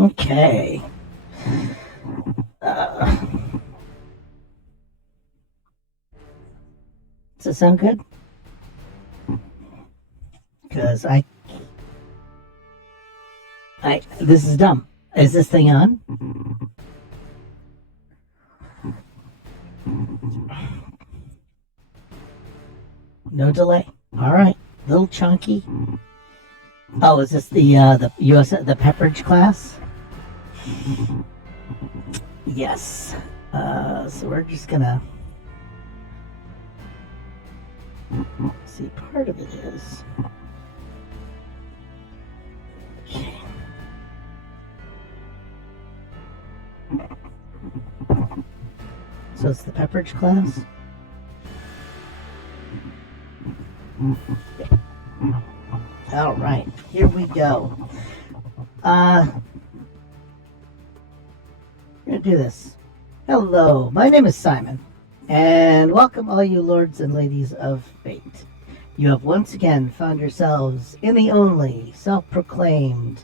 Okay. Does it sound good? Because this is dumb. Is this thing on? No delay. All right. Little chunky. Oh, is this the the Pepperidge class? Yes. So we're just gonna see. Part of it is. Okay. So it's the Pepperidge class. All right, here we go. We're gonna do this. Hello, my name is Simon, and welcome all you lords and ladies of fate. You have once again found yourselves in the only self-proclaimed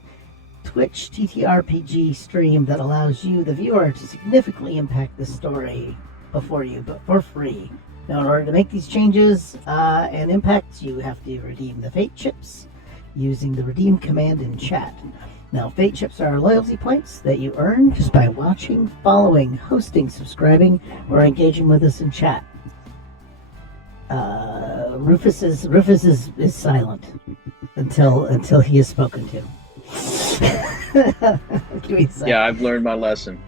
Twitch TTRPG stream that allows you, the viewer, to significantly impact the story before you, but for free. Now, in order to make these changes and impacts, you have to redeem the Fate Chips using the redeem command in chat. Now, Fate Chips are loyalty points that you earn just by watching, following, hosting, subscribing, or engaging with us in chat. Rufus is silent until he is spoken to. Yeah, I've learned my lesson.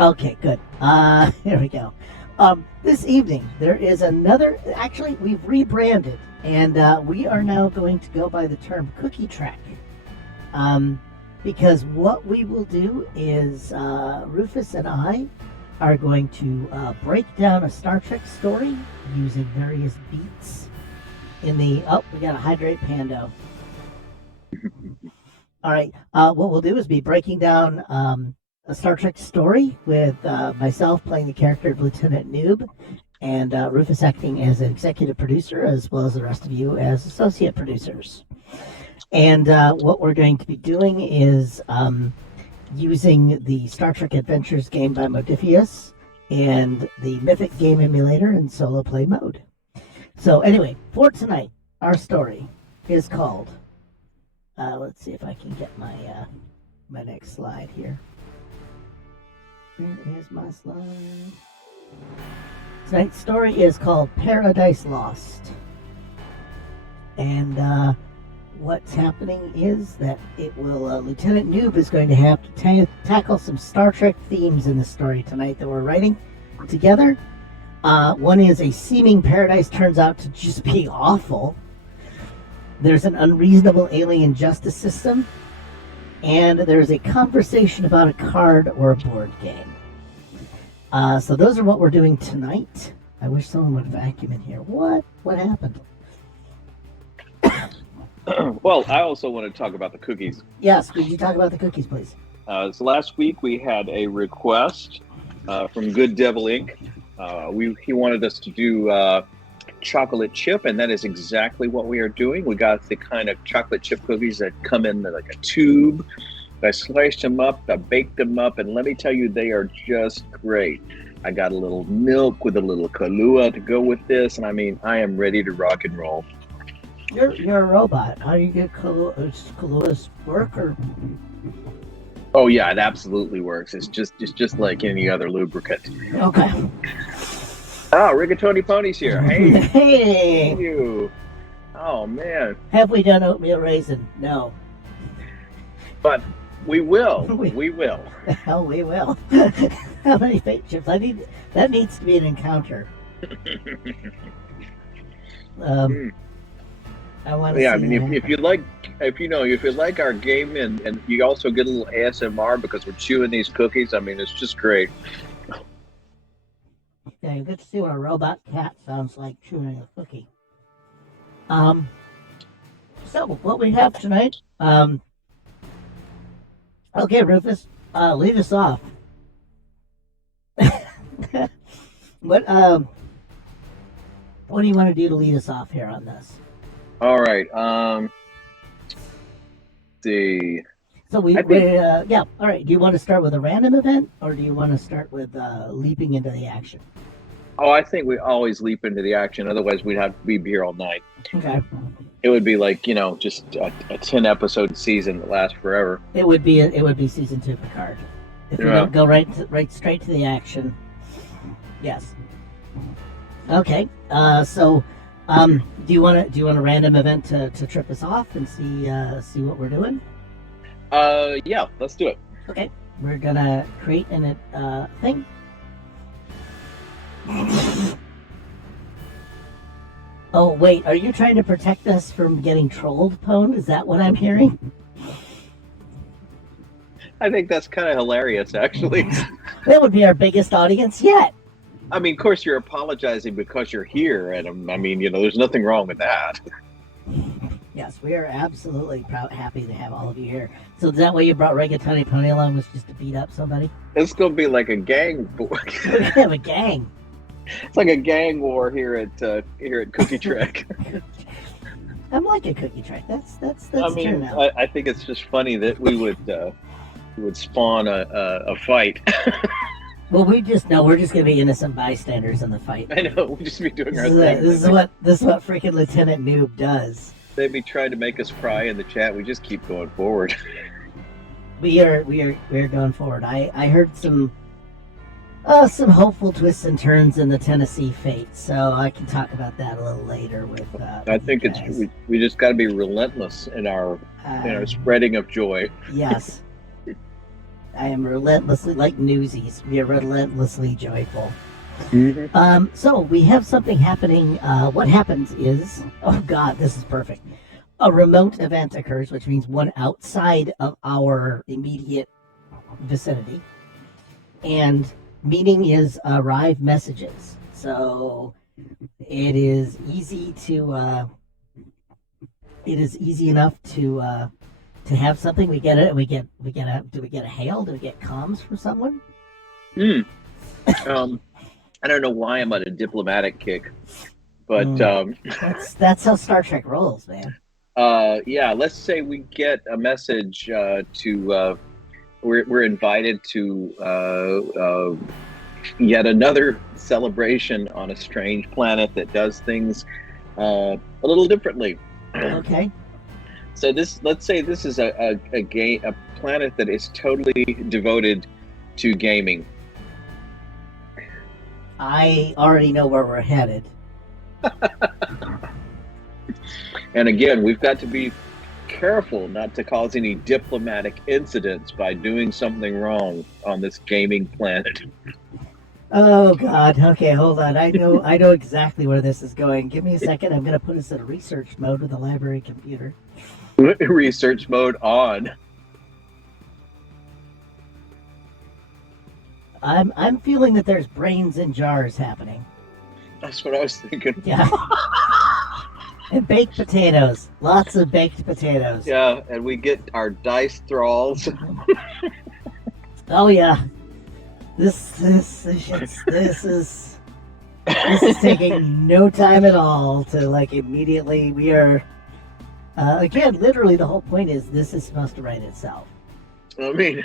Okay, good. Here we go. This evening, there is another... Actually, we've rebranded, and we are now going to go by the term Cookie Track. Because what we will do is Rufus and I are going to break down a Star Trek story using various beats in the... Oh, we got a Hydrate Pando. All right, what we'll do is be breaking down a Star Trek story with myself playing the character of Lieutenant Noob and Rufus acting as an executive producer, as well as the rest of you as associate producers. And what we're going to be doing is using the Star Trek Adventures game by Modifius and the Mythic Game Emulator in solo play mode. So anyway, for tonight, our story is called... let's see if I can get my my next slide here. Where is my slide? Tonight's story is called Paradise Lost. And what's happening is that it will Lieutenant Noob is going to have to tackle some Star Trek themes in the story tonight that we're writing together. One is a seeming paradise turns out to just be awful. There's an unreasonable alien justice system, and there's a conversation about a card or a board game. So those are what we're doing tonight. I wish someone would vacuum in here. What happened? Well, I also want to talk about the cookies. Yes, could you talk about the cookies, please? So last week we had a request from Good Devil Inc. He wanted us to do chocolate chip, and that is exactly what we are doing. We got the kind of chocolate chip cookies that come in like a tube. I sliced them up, I baked them up, and let me tell you, they are just great. I got a little milk with a little Kahlua to go with this, and I mean, I am ready to rock and roll. You're a robot. How do you get Kahlua's work? Or... Oh yeah, it absolutely works. It's just like any other lubricant. Okay. Oh, Rigatoni Pony's here. Hey. Hey. Thank you. Oh, man. Have we done oatmeal raisin? No. But we will. We will. Hell, we will. How many fake chips? That needs to be an encounter. I want to see. I mean, if you like our game and you also get a little ASMR because we're chewing these cookies, I mean, it's just great. Yeah, you get to see what a robot cat sounds like chewing a cookie. So what we have tonight, okay, Rufus, lead us off. What do you want to do to lead us off here on this? All right. See. So yeah. All right. Do you want to start with a random event, or do you want to start with leaping into the action? Oh, I think we always leap into the action. Otherwise, we'd be here all night. Okay. It would be like just a 10 episode season that lasts forever. It would be season 2 Picard. If we don't go right straight to the action. Yes. Okay. So, do you want a random event to trip us off and see what we're doing? Yeah, let's do it. Okay. We're gonna create an thing. Oh wait, are you trying to protect us from getting trolled, Pone? Is that what I'm hearing? I think that's kind of hilarious, actually. That would be our biggest audience yet. I mean, of course, you're apologizing because you're here, and I mean, there's nothing wrong with that. Yes, we are absolutely happy to have all of you here. So is that why you brought Rigatoni Pony along, was just to beat up somebody? It's gonna be like a gang. We're gonna have a gang. It's like a gang war here at Cookie Trek. I'm like a Cookie Trek. That's I mean, I think it's just funny that we would spawn a fight. Well, we're just gonna be innocent bystanders in the fight. I know, we'll just be doing our thing. This is what freaking Lieutenant Noob does. They'd be trying to make us cry in the chat. We just keep going forward. We are going forward. I heard some hopeful twists and turns in the Tennessee fate, so I can talk about that a little later with. I think we just got to be relentless in our spreading of joy. Yes, I am relentlessly like Newsies. We are relentlessly joyful. Mm-hmm. So we have something happening. What happens is, oh God, this is perfect. A remote event occurs, which means one outside of our immediate vicinity, and meaning is arrive messages. So it is easy enough to have something. We get it. Do we get a hail? Do we get comms from someone? I don't know why I'm on a diplomatic kick, but that's how Star Trek rolls, man. Yeah, let's say we get a message to we're invited to yet another celebration on a strange planet that does things a little differently. Okay. So let's say this is a planet that is totally devoted to gaming. I already know where we're headed. And again, we've got to be careful not to cause any diplomatic incidents by doing something wrong on this gaming planet. Oh God. Okay, hold on. I know exactly where this is going. Give me a second. I'm gonna put us in a research mode with the library computer. Research mode on. I'm feeling that there's brains in jars happening. That's what I was thinking. Yeah. And baked potatoes. Lots of baked potatoes. Yeah, and we get our dice thralls. Oh yeah. This is taking no time at all to immediately. We are again, literally the whole point is this is supposed to write itself. I mean,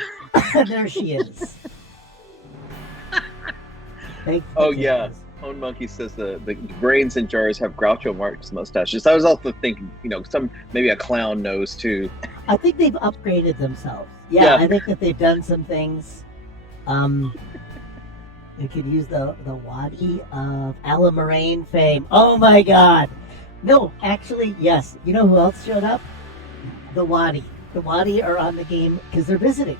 there she is. Oh yeah, Hone Monkey says the brains in jars have Groucho Marx mustaches. I was also thinking, maybe a clown nose too. I think they've upgraded themselves. Yeah, I think that they've done some things. You could use the Wadi of Alan Moraine fame. Oh my God! No, actually, yes. You know who else showed up? The Wadi. The Wadi are on the game because they're visiting.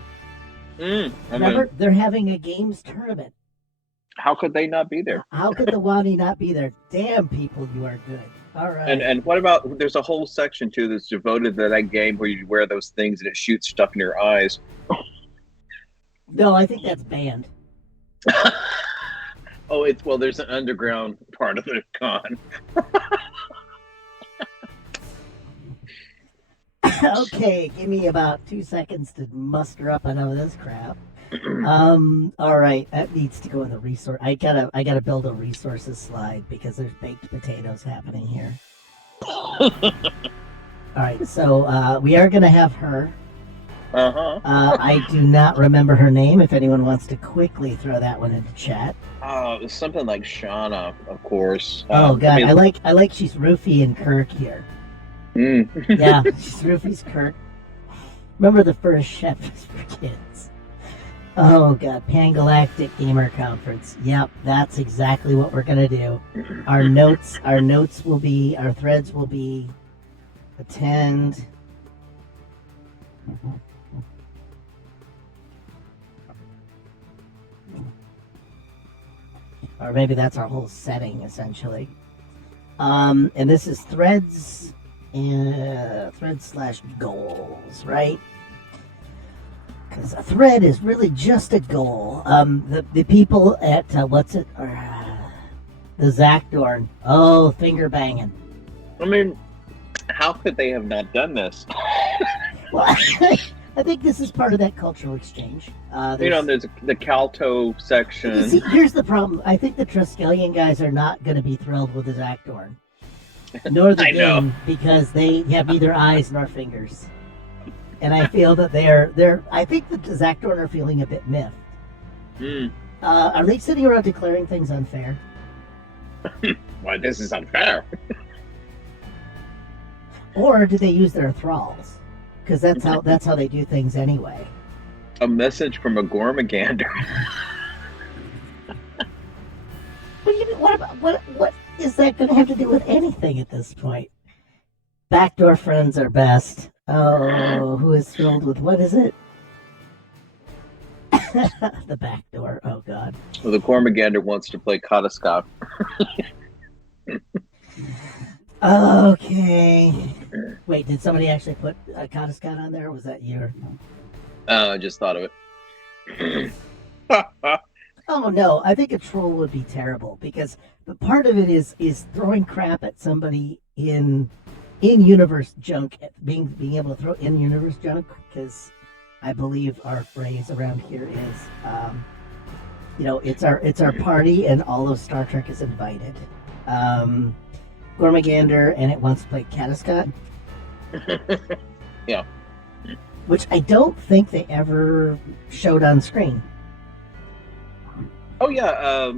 Remember, they're having a games tournament. How could they not be there? How could the Wadi not be there? Damn, people, you are good. All right. And what about, there's a whole section too that's devoted to that game where you wear those things and it shoots stuff in your eyes. No, I think that's banned. Oh, there's an underground part of the con. Okay, give me about 2 seconds to muster up enough of this crap. All right, that needs to go in the resource. I gotta build a resources slide because there's baked potatoes happening here. All right, so we are gonna have her Uh-huh. I do not remember her name. If anyone wants to quickly throw that one into chat. It's something like Shauna, of course. Oh God, I like she's Rufy and Kirk here. Mm. Yeah, she's Rufy's Kirk. Remember the first Chef is for Kids. Oh God, Pangalactic Gamer Conference. Yep, that's exactly what we're gonna do. Our threads will be attend. Or maybe that's our whole setting essentially. And this is threads /goals, right? Because a thread is really just a goal. The people at the Zach Dorn. Oh, finger banging. I mean, how could they have not done this? Well, I think this is part of that cultural exchange. There's the Calto section. See, here's the problem. I think the Triskelion guys are not going to be thrilled with the Zach Dorn, nor the game, because they have neither eyes nor fingers. And I feel that they're. I think that the Zach Dorn are feeling a bit miffed. Are they sitting around declaring things unfair? Why, this is unfair. Or do they use their thralls? Because that's how they do things anyway. A message from a Gormagander. What is that going to have to do with anything at this point? Backdoor friends are best. Oh, who is thrilled with what is it? The backdoor. Oh God. Well, the Gormagander wants to play Kataskop. Okay. Wait, did somebody actually put a Kataskot on there? Or was that you? I just thought of it. Oh no, I think a troll would be terrible because the part of it is throwing crap at somebody in universe junk, being able to throw in universe junk, because I believe our phrase around here is, it's our party and all of Star Trek is invited. Gormagander and it wants to play Kataskot. Yeah. Which I don't think they ever showed on screen. Oh yeah,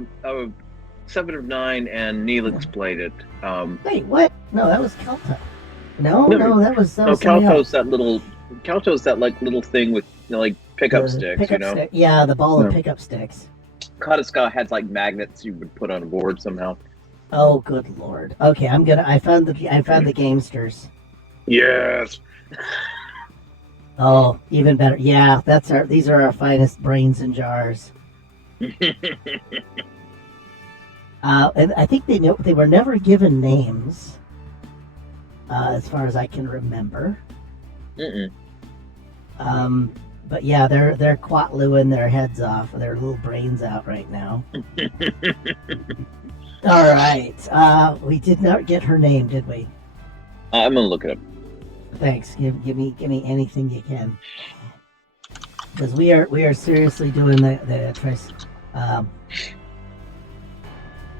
7 of 9 and Neelix played it. Wait, what? No, that was Kelto. No, that was Kelto's that like little thing with pickup sticks, Yeah, the ball of pickup sticks. Kataskot had like magnets you would put on a board somehow. Oh, good lord. Okay, I found the Gamesters. Yes. Oh, even better. Yeah, these are our finest brains in jars. And I think they were never given names, as far as I can remember. But yeah, they're quatluing their heads off, their little brains out right now. All right, we did not get her name, did we? I'm gonna look it up. Thanks. Give me anything you can, because we are seriously doing the trace.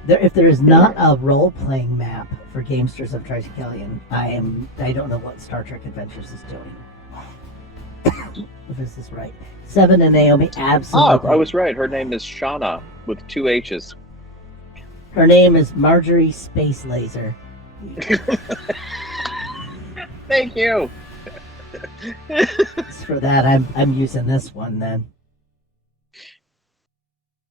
If there is not a role-playing map for Gamesters of Triskelion, I don't know what Star Trek Adventures is doing. If this is right. Seven and Naomi, absolutely. Oh, I was right. Her name is Shauna with 2 H's. Her name is Marjorie Space Laser. Thank you. For that, I'm using this one then.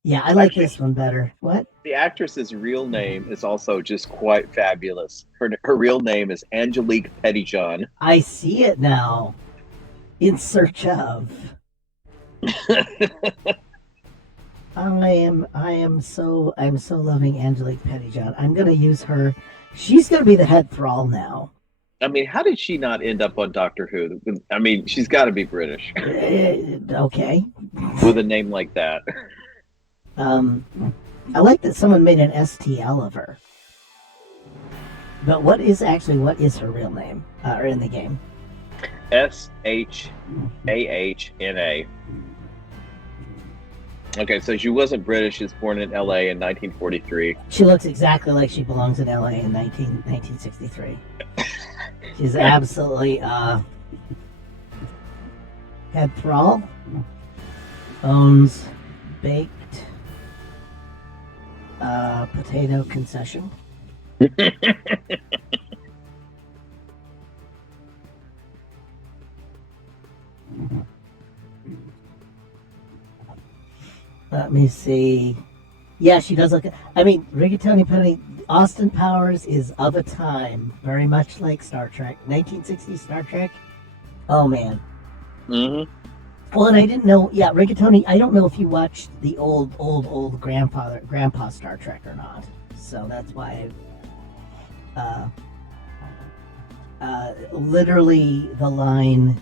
Yeah, I like this one better. What? The actress's real name is also just quite fabulous. Her real name is Angelique Pettyjohn. I see it now. In search of. I'm so loving Angelique Pettyjohn. I'm gonna use her. She's gonna be the head thrall now. I mean, how did she not end up on Doctor Who? I mean, she's got to be British. Okay. With a name like that. I like that someone made an STL of her. But what is her real name in the game? Shahana. Okay, so she wasn't British. She was born in L.A. in 1943. She looks exactly like she belongs in L.A. in 1963. She's absolutely Head Thrall owns Baked Potato Concession. Let me see. Yeah, she does look. I mean, Rigatoni Penny, Austin Powers is of a time, very much like Star Trek, 1960s Star Trek. Oh man. Mm-hmm. Well, and I didn't know. Yeah, Rigatoni. I don't know if you watched the old grandpa Star Trek or not. So that's why. Literally the line.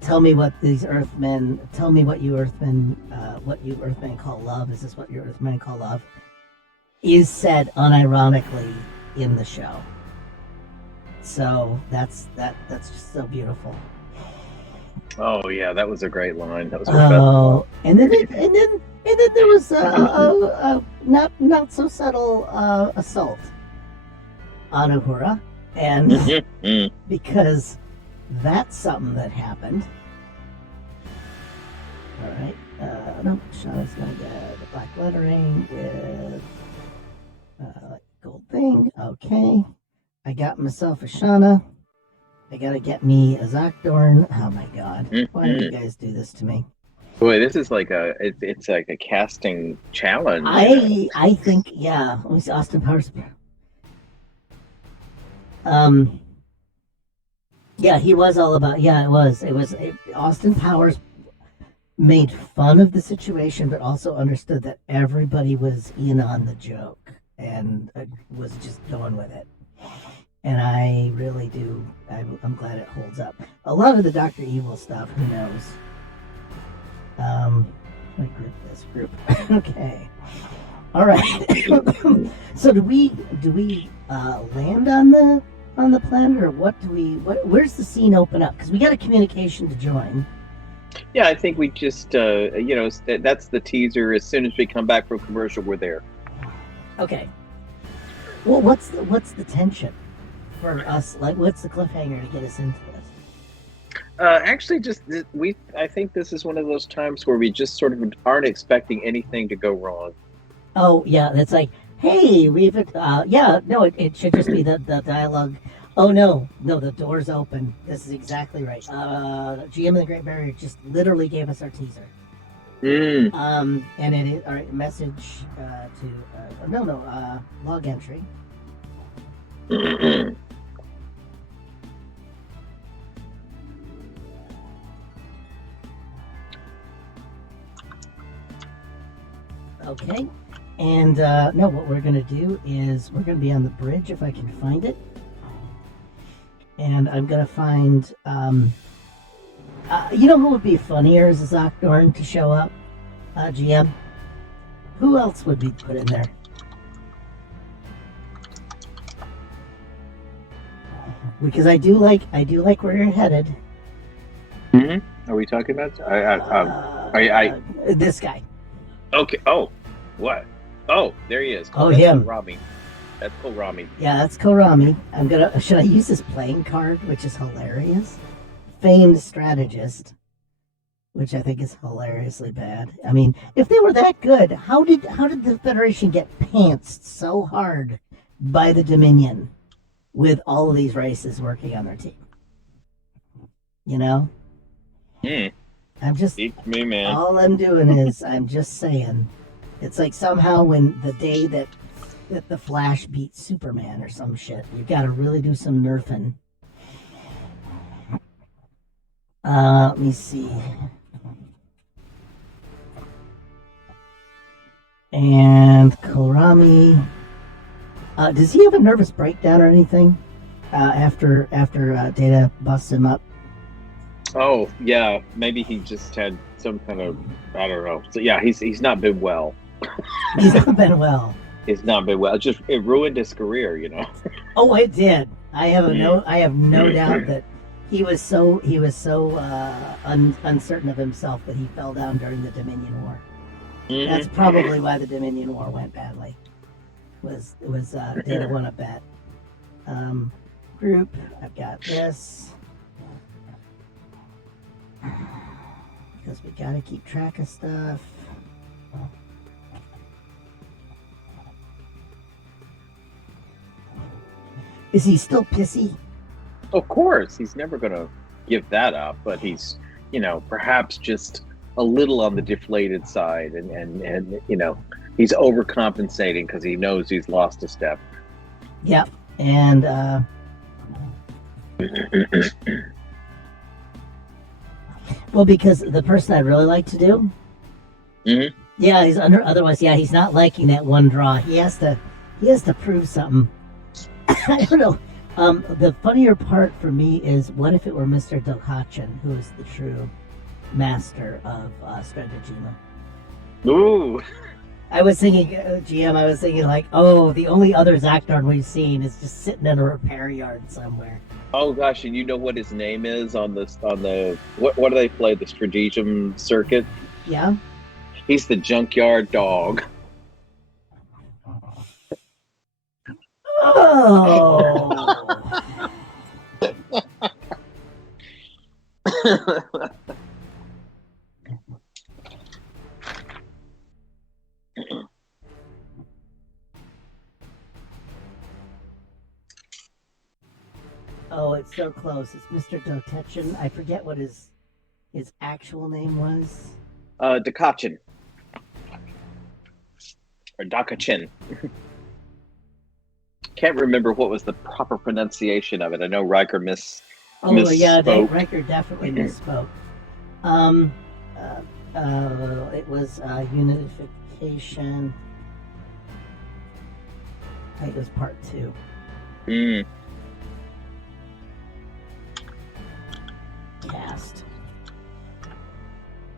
Tell me what these Earthmen. Tell me what you Earthmen. What you Earthmen call love. Is this what your Earthmen call love? Is said unironically in the show. So that's just so beautiful. Oh yeah, that was a great line. That was her best line. And then there was a not so subtle assault on Uhura, and because that's something that happened. All right, no, Shauna's gonna get the black lettering with gold thing. Okay, I got myself a Shauna. I gotta get me a Zakdorn. Oh my god. Why do you guys do this to me? Boy, this is like it's like a casting challenge. I think, yeah. Let me see, Austin Powers. Yeah, he was all about, yeah, it was. Austin Powers made fun of the situation, but also understood that everybody was in on the joke and was just going with it. And I really do. I'm glad it holds up. A lot of the Dr. Evil stuff, who knows? I group this group. Okay. All right. So do we land on the planet, or where's the scene open up? Because we got a communication to join. Yeah, I think we just that's the teaser. As soon as we come back from commercial, we're there. Okay. Well, what's the tension for us? Like, what's the cliffhanger to get us into this? Actually, I think this is one of those times where we just sort of aren't expecting anything to go wrong. Oh yeah, that's like, hey, it should just be the dialogue. Oh no, the door's open. This is exactly right. GM of the Great Barrier just literally gave us our teaser. And it is all right. Message log entry. Okay, and no, what we're going to do is we're going to be on the bridge if I can find it. And I'm going to find, you know who would be funnier as a Zakdorn to show up? GM? Who else would be put in there? Because I do like where you're headed. Mm-hmm. Are we talking about? This guy. Okay. Oh, what? Oh, there he is. Oh, that's him. Rami. That's Rami. Yeah, that's Korami. Should I use his playing card, which is hilarious? Famed strategist, which I think is hilariously bad. I mean, if they were that good, how did the Federation get pantsed so hard by the Dominion with all of these races working on their team? You know? I'm just... Beats me, man. All I'm doing is, I'm just saying, it's like somehow when the day that the Flash beat Superman or some shit, you gotta really do some nerfing. Let me see. And Korami, does he have a nervous breakdown or anything after Data busts him up? Oh yeah, maybe he just had some kind of, I don't know. So yeah, he's not been well. He's not been well. He's not been well. It ruined his career, you know. Oh, it did. I have no doubt that he was so uncertain of himself that he fell down during the Dominion War. Mm-hmm. That's probably why the Dominion War went badly. Data won a bet. Group. I've got this. because we gotta keep track of stuff. Is he still pissy? Of course, he's never going to give that up, but he's, perhaps just a little on the deflated side, and he's overcompensating because he knows he's lost a step. Yep, and well, because the person I'd really like to do, yeah, he's under. Otherwise, yeah, he's not liking that one draw. He has to prove something. I don't know. The funnier part for me is, what if it were Mr. Dokachin, who is the true master of Stratagema? Ooh. I was thinking, GM, I was thinking like, oh, the only other Zaknard we've seen is just sitting in a repair yard somewhere. Oh gosh, and you know what his name is on the what do they play, the Stratagem circuit? Yeah. He's the junkyard dog. Oh. Oh, it's so close. It's Mr. Dokachin. I forget what his actual name was. Dokachin. Or Dokachin. Can't remember what was the proper pronunciation of it. I know Riker misspoke. Yeah, Riker definitely misspoke. It was unification. I think it was part 2. Cast.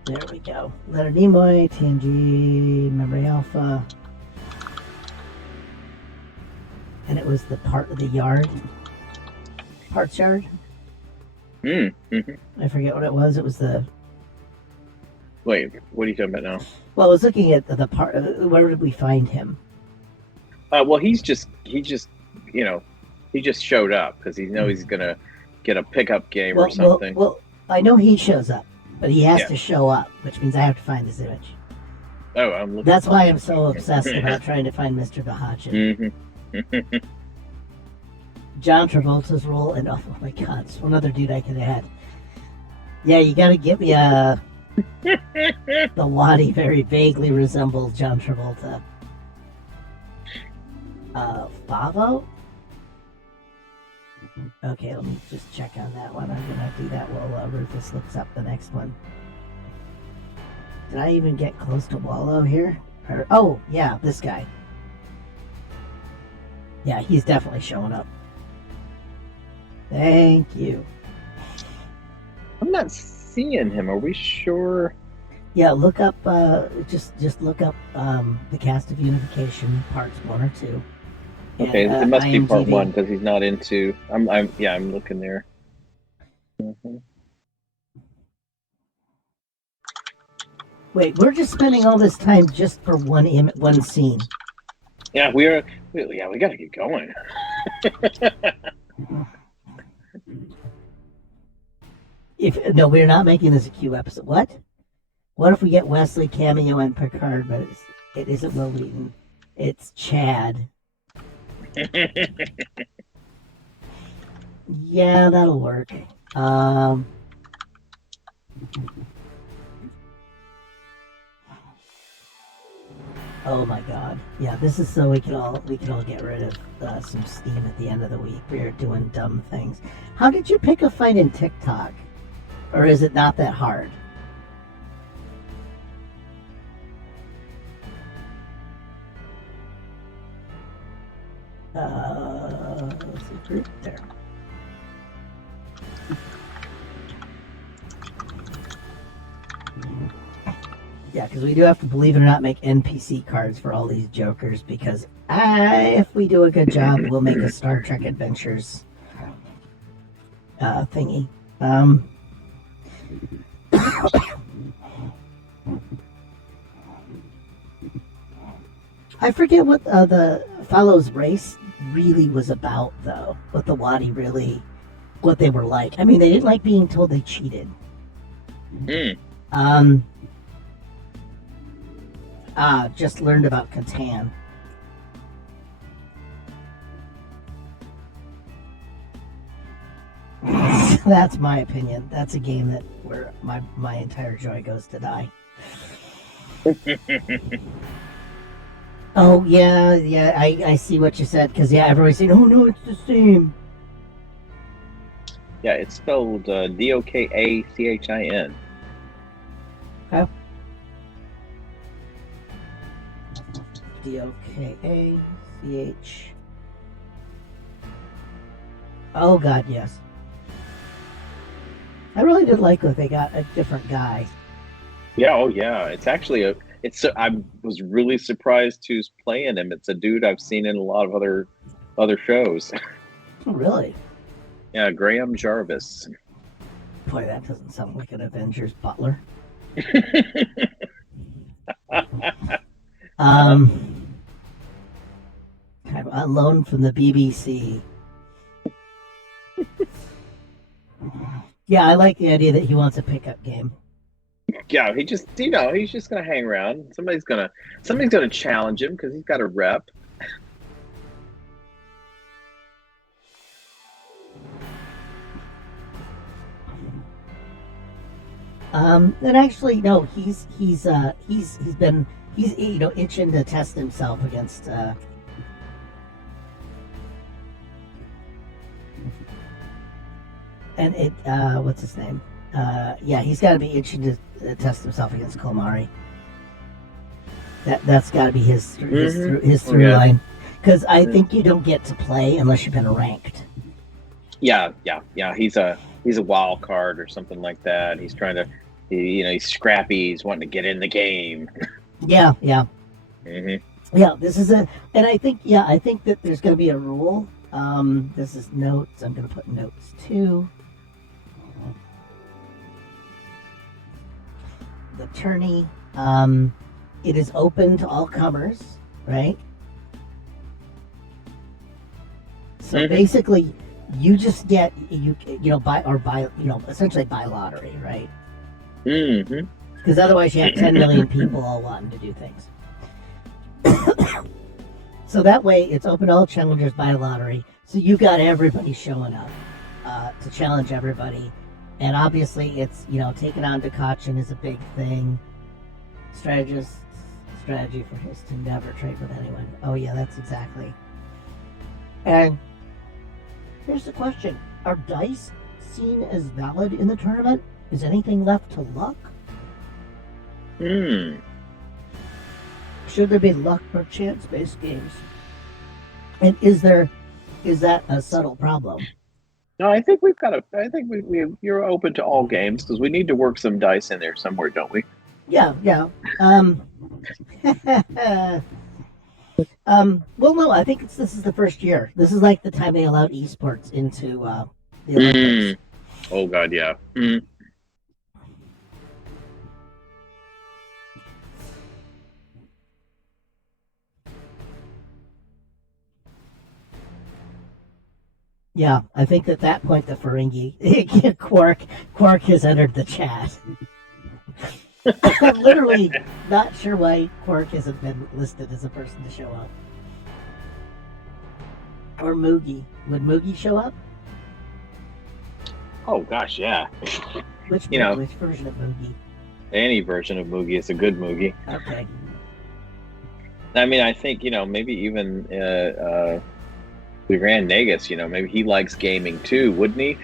There we go. Leonard Nimoy, TNG, Memory Alpha. And it was the part of the yard. Parts yard? I forget what it was. It was the... Wait, what are you talking about now? Well, I was looking at the part... Where did we find him? Well, he just showed up because he knows he's going to get a pickup game or something. Well, I know he shows up, but he has to show up, which means I have to find this image. Oh, I'm looking. That's why I'm so obsessed about trying to find Mr. Dokachin. John Travolta's role, and oh my god, there's one other dude I could add. Yeah, you gotta get me the Wadi very vaguely resembles John Travolta. Favo? Okay, let me just check on that one. I'm gonna do that while Rufus looks up the next one. Did I even get close to Wallow here? Oh, yeah, this guy. Yeah, he's definitely showing up. Thank you. I'm not seeing him. Are we sure? Yeah, look up. Just look up the cast of Unification parts 1 or 2. Okay, and, it must be part IMDb. 1 because he's not into. I'm looking there. Wait, we're just spending all this time just for one scene. Yeah, we got to get going. No, we're not making this a Q episode. What? What if we get Wesley, Cameo, and Picard, but it isn't Will Wheaton? It's Chad. Yeah, that'll work. Oh my god. Yeah, this is so we can all get rid of some steam at the end of the week. We are doing dumb things. How did you pick a fight in TikTok? Or is it not that hard? Let's see, group there. Yeah, because we do have to, believe it or not, make NPC cards for all these jokers, because if we do a good job, we'll make a Star Trek Adventures thingy. I forget what the Fallow's race really was about, though. What the Wadi really, what they were like. I mean, they didn't like being told they cheated. Um, just learned about Catan. That's my opinion. That's a game that where my entire joy goes to die. Oh yeah, I see what you said because yeah, everybody's saying, oh no, it's the same. Yeah, it's spelled Dokachin. Okay. Dokach. Oh god, yes. I really did like that they got a different guy. Yeah, oh yeah. It's actually I was really surprised who's playing him. It's a dude I've seen in a lot of other shows. Oh, really? Yeah, Graham Jarvis. Boy, that doesn't sound like an Avengers butler. Um, kind of on loan from the BBC. Yeah, I like the idea that he wants a pickup game. Yeah, he just he's just gonna hang around. Somebody's gonna challenge him because he's got a rep. And actually, no, he's been itching to test himself against and it what's his name? Yeah, he's got to be itching to test himself against Kolmari. That's got to be his through line, because I think you don't get to play unless you've been ranked. Yeah. He's a wild card or something like that. He's trying to, he's scrappy. He's wanting to get in the game. Yeah. Mm-hmm. Yeah, and I think that there's going to be a rule. This is notes. I'm going to put notes too. The tourney, it is open to all comers, right? So basically, you just get essentially by lottery, right? Mm-hmm. Because otherwise, you have 10 million people all wanting to do things. So that way, it's open to all challengers by lottery. So you got everybody showing up to challenge everybody. And obviously, it's, taking on Dekachin is a big thing. Strategy for his to never trade with anyone. Oh, yeah, that's exactly. And here's the question. Are dice seen as valid in the tournament? Is anything left to luck? Should there be luck or chance-based games? And is that a subtle problem? No, I think you're open to all games because we need to work some dice in there somewhere, don't we? Yeah. Well, no, I think this is the first year. This is like the time they allowed esports into the Olympics. Oh God, yeah. Yeah, I think at that point the Ferengi Quark has entered the chat. I'm literally not sure why Quark hasn't been listed as a person to show up. Or Moogie. Would Moogie show up? Oh gosh, yeah. Which version of Moogie? Any version of Moogie is a good Moogie. Okay. I mean, I think maybe even the Grand Nagus. Maybe he likes gaming too, wouldn't he?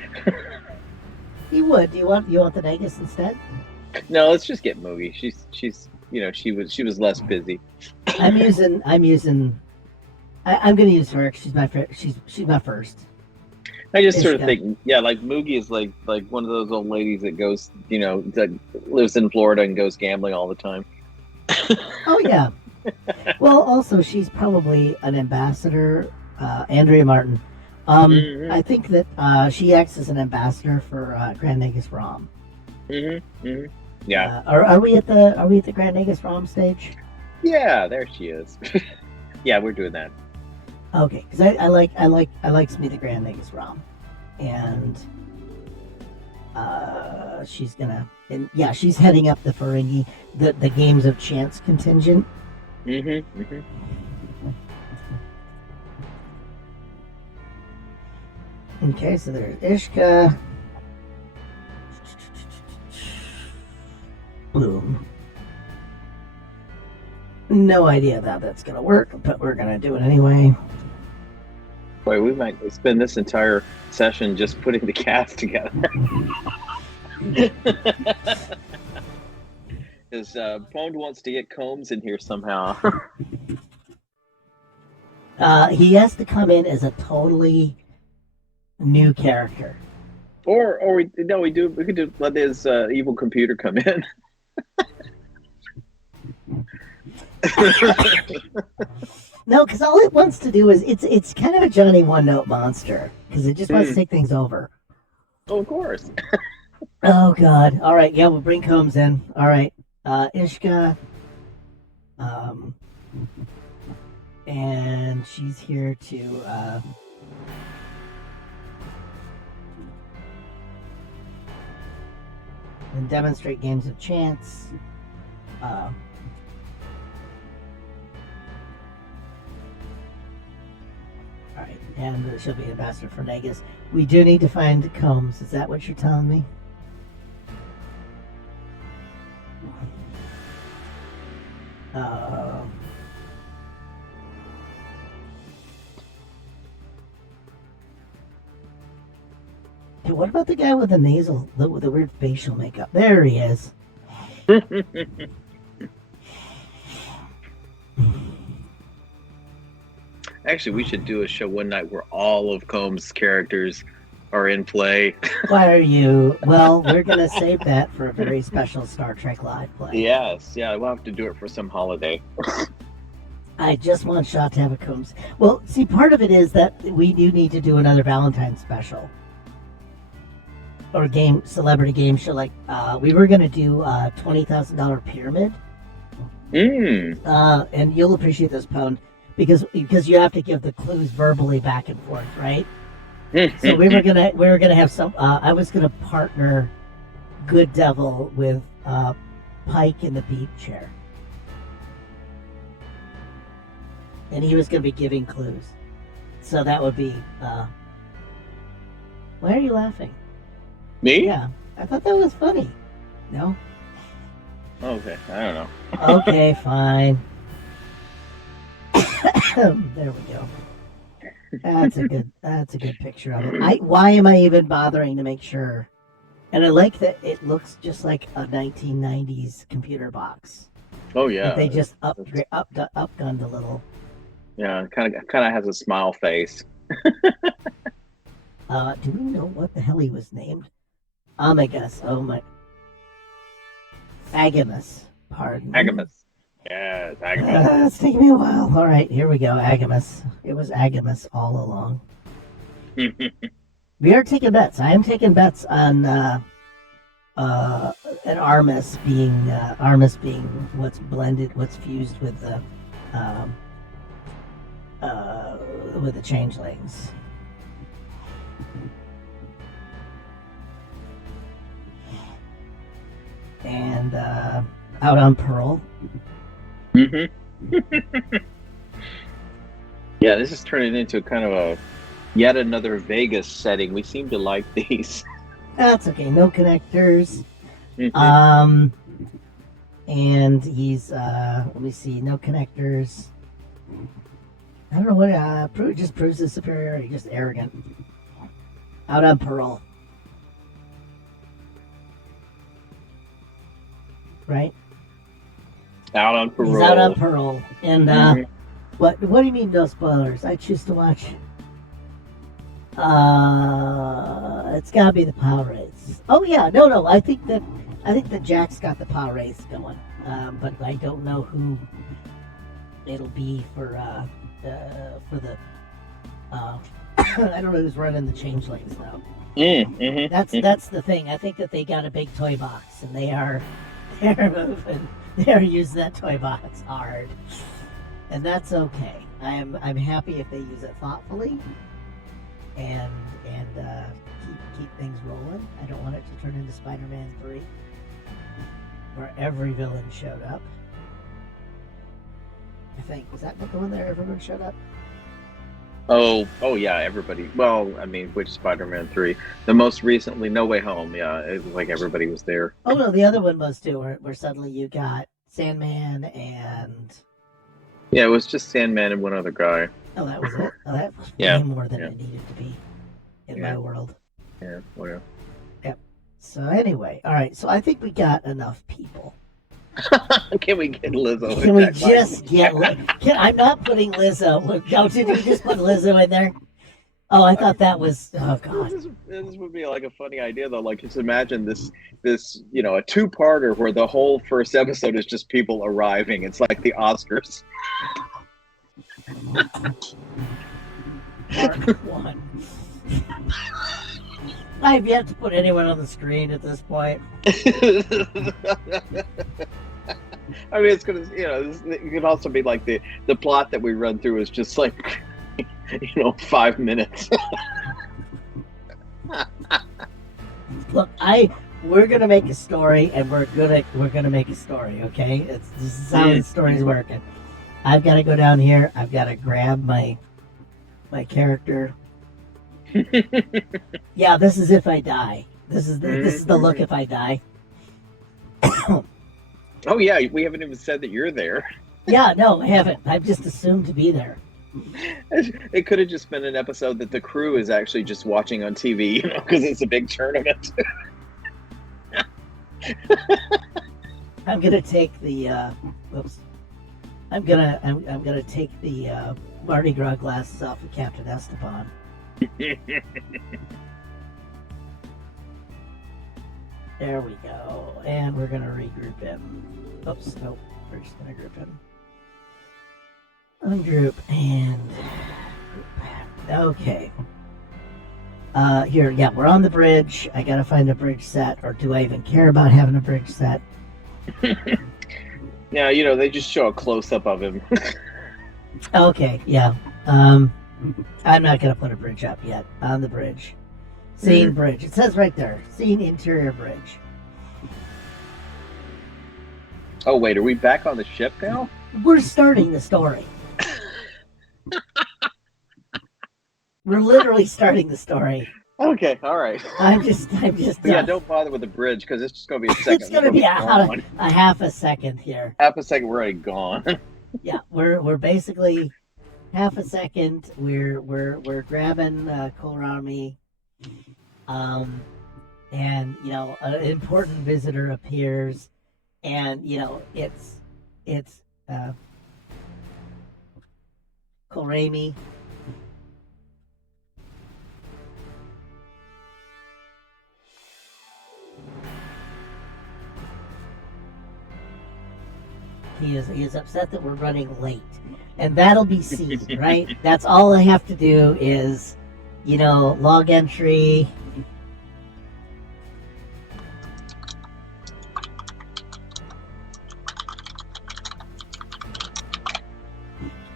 He would. Do you want the Nagus instead? No, let's just get Moogie. She's she was less busy. I'm going to use her. She's my first. I just sort of think, like Moogie is like one of those old ladies that goes, that lives in Florida and goes gambling all the time. Oh yeah. Well, also she's probably an ambassador, Andrea Martin. I think that she acts as an ambassador for Grand Nagus Rom. Yeah. Are we at the Grand Nagus Rom stage? Yeah, there she is. Yeah, we're doing that. Okay, because I like to meet the Grand Nagus Rom, and she's gonna, and yeah, she's heading up the Ferengi, the Games of Chance contingent. Mm-hmm. Mm-hmm. Okay, so there's Ishka. Boom. No idea how that's gonna work, but we're gonna do it anyway. Boy, we might spend this entire session just putting the cast together. His Pond wants to get Combs in here somehow. He has to come in as a totally new character. or we could do let his evil computer come in. No, because all it wants to do is it's kind of a Johnny One Note monster because it just wants to take things over. Oh, of course. Oh God! All right, yeah, we'll bring Combs in. All right, Ishka, and she's here to and demonstrate games of chance. Alright, and she'll be ambassador for Negus. We do need to find Combs. Is that what you're telling me? Hey, what about the guy with the with the weird facial makeup? There he is. Actually, we should do a show one night where all of Combs' characters are in play. Why are you? Well, we're going to save that for a very special Star Trek Live play. Yes, yeah, we'll have to do it for some holiday. I just want Shaw to have a Combs. Well, see, part of it is that we do need to do another Valentine's special. Or celebrity game show. Like, we were going to do a $20,000 pyramid. And you'll appreciate this, Pound. Because you have to give the clues verbally back and forth, right? So we were gonna have some. I was gonna partner Good Devil with Pike in the beat chair, and he was gonna be giving clues. So that would be. Why are you laughing? Me? Yeah, I thought that was funny. No. Okay, I don't know. Okay, fine. There we go. That's a good picture of it. Why am I even bothering to make sure? And I like that it looks just like a 1990s computer box. Oh yeah. Like they just upgunned a little. Yeah, kind of has a smile face. Do we know what the hell he was named? Omegas. Oh my. Agamus. Pardon. Agamus. Yes, Agamus. It's taking me a while. All right, here we go. Agamus. It was Agamus all along. We are taking bets. I am taking bets on an Armus being what's fused with the changelings. And out on Pearl. Yeah, this is turning into kind of yet another Vegas setting. We seem to like these. That's okay. No connectors. And he's let me see. No connectors. I don't know what just proves his superiority. Just arrogant. Out on Pearl. Right. Out on Pearl. He's out on Pearl. And what do you mean no spoilers? I choose to watch. It's gotta be the power race. Oh yeah, no. I think that Jack's got the power race going. But I don't know who it'll be for the. I don't know who's running the changelings though. That's the thing. I think that they got a big toy box and they're moving. They're using that toy box hard, and that's okay. I'm happy if they use it thoughtfully, and keep things rolling. I don't want it to turn into Spider-Man 3, where every villain showed up. I think, was that the one there? Everyone showed up. Oh yeah, everybody. Well, I mean, which Spider-Man 3? The most recently, No Way Home. Yeah, it was like everybody was there. Oh no, the other one was too, where suddenly you got Sandman and Yeah, it was just Sandman and one other guy. oh, that was it. Oh, that was Yeah, way more than yeah, it needed to be in yeah, my world. yeah. Well, Yep. So anyway, all right. So I think we got enough people. can we get Lizzo? Can we just get? I'm not putting Lizzo. Oh, did you just put Lizzo in there? Oh, I thought that was. Oh God. This would be like a funny idea though. Like, just imagine this a two-parter where the whole first episode is just people arriving. It's like the Oscars. Part 1. I've yet to put anyone on the screen at this point. I mean, it's gonna, it could also be like the plot that we run through is just like, 5 minutes. Look, we're gonna make a story, and we're gonna make a story. Okay, this is how the story's working. I've got to go down here. I've got to grab my character. Yeah, this is if I die. This is the look if I die. Oh yeah, we haven't even said that you're there. Yeah, no, I haven't. I've just assumed to be there. It could have just been an episode that the crew is actually just watching on TV, because it's a big tournament. I'm gonna take the. Whoops. I'm gonna take the Mardi Gras glasses off of Captain Esteban. There we go, and we're gonna regroup him. Oops, nope. We're just gonna group him. Ungroup and group. Okay. Here, yeah, we're on the bridge. I gotta find a bridge set, or do I even care about having a bridge set? Yeah, they just show a close up of him. Okay, yeah. I'm not gonna put a bridge up yet. On the bridge. Scene bridge. It says right there. Scene interior bridge. Oh wait, are we back on the ship now? We're starting the story. We're literally starting the story. Okay, all right. I'm just. Yeah, don't bother with the bridge because it's just going to be a second. It's gonna be a half a second here. Half a second, we're already gone. Yeah, we're basically half a second. We're grabbing Kohlrami, and an important visitor appears, and it's Kohlrami. He is upset that we're running late, and that'll be seen, right? That's all I have to do is, log entry.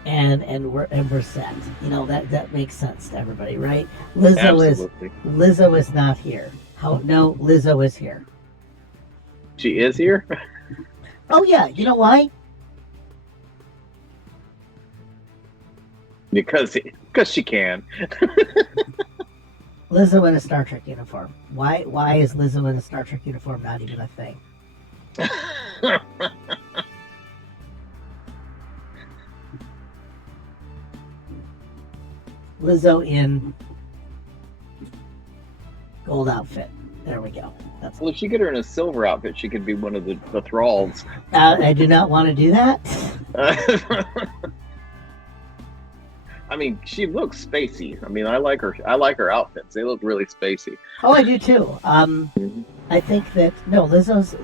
And we're set. That makes sense to everybody, right? Lizzo is not here. No, Lizzo is here. She is here? Oh yeah, you know why? Because she can. Lizzo in a Star Trek uniform. Why is Lizzo in a Star Trek uniform not even a thing? Lizzo in gold outfit. There we go. Well, if she get her in a silver outfit, she could be one of the thralls. I do not want to do that. I mean, she looks spacey. I mean, I like her outfits. They look really spacey. Oh, I do too. I think that Lizzo's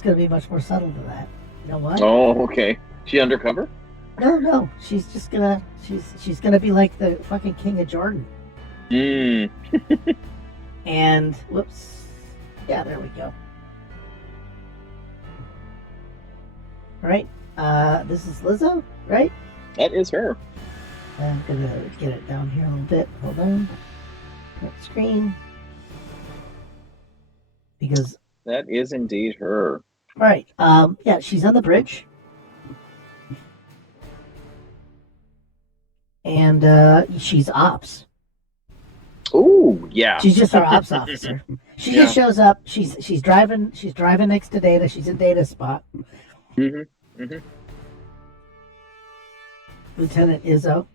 going to be much more subtle than that. You know what? Oh, okay. She undercover? No. She's just gonna be like the fucking King of Jordan. And whoops. Yeah, there we go. Right? This is Lizzo, right? That is her. I'm gonna get it down here a little bit. Hold on. Screen. because That is indeed her. right, yeah, she's on the bridge, and she's ops. Ooh, yeah. She's just our ops officer. She Yeah. just shows up. She's driving. She's driving next to Data. She's in Data's spot. Mm-hmm. Lieutenant Izzo.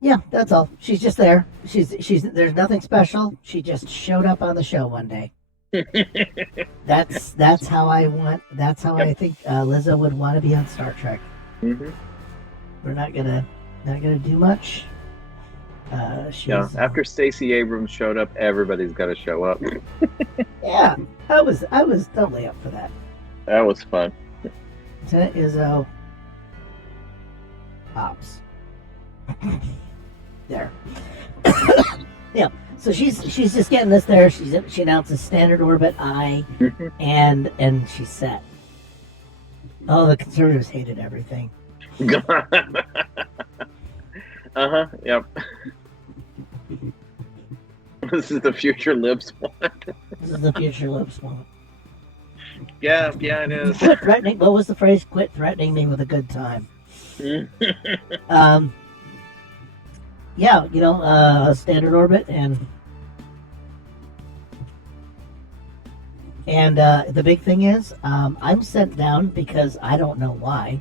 Yeah, that's all. She's just there. She's. There's nothing special. She just showed up on the show one day. That's how I want. That's how Yep. I think Lizzo would want to be on Star Trek. Mm-hmm. We're not gonna do much. Yeah. After Stacey Abrams showed up, everybody's got to show up. Yeah, I was totally up for that. That was fun. Lieutenant Izzo. Ops. There. Yeah. So she's just getting us there. She announces standard orbit I, and she's set. Oh, the conservatives hated everything. Uh-huh. Yep. This is the future lips one. This is the future lips one. Yeah, it is. Quit threatening. What was the phrase? Quit threatening me with a good time. Yeah, standard orbit and the big thing is, I'm sent down because I don't know why.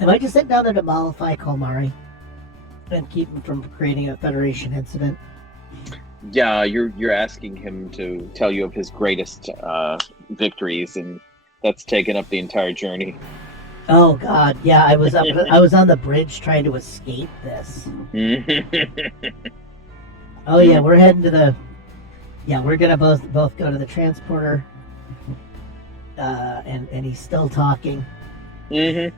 Am I just sent down to demolify Kalmari and keep him from creating a Federation incident? Yeah, you're asking him to tell you of his greatest victories, and that's taken up the entire journey. Oh God, yeah, I was on the bridge trying to escape this. Oh yeah, we're heading to the. Yeah, we're gonna both go to the transporter. And he's still talking. Mm-hmm.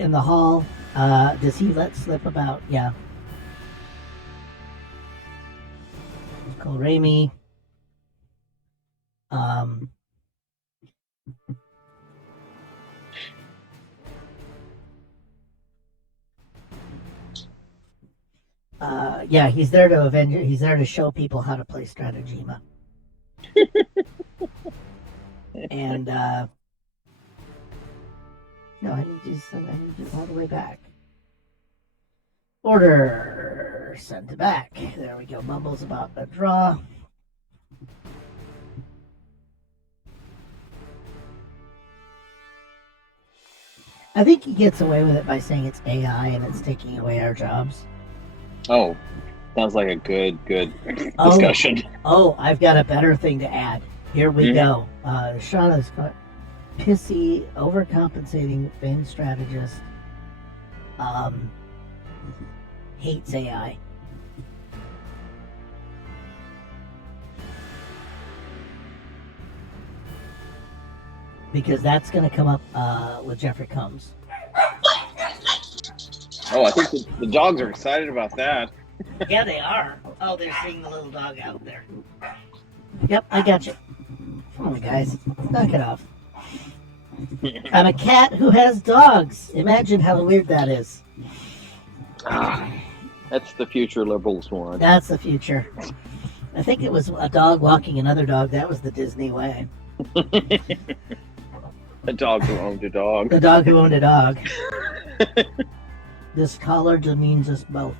In the hall, does he let slip about? Yeah. Call Raimi. Yeah, he's there to avenge. He's there to show people how to play Stratagema. And no, I need you all the way back. Order sent it back. There we go. Mumbles about a draw. I think he gets away with it by saying it's AI and it's taking away our jobs. Oh, sounds like a good discussion. Oh, I've got a better thing to add. Here we go. Shauna's pissy, overcompensating, famed strategist. Hates AI. Because that's going to come up with Jeffrey Combs. Oh, I think the dogs are excited about that. Yeah, they are. Oh, they're seeing the little dog out there. Yep, I got you. Come on, guys. Knock it off. I'm a cat who has dogs. Imagine how weird that is. That's the future liberals one. That's the future. I think it was a dog walking another dog. That was the Disney way. A dog who owned a dog. The dog who owned a dog. This collar demeans us both.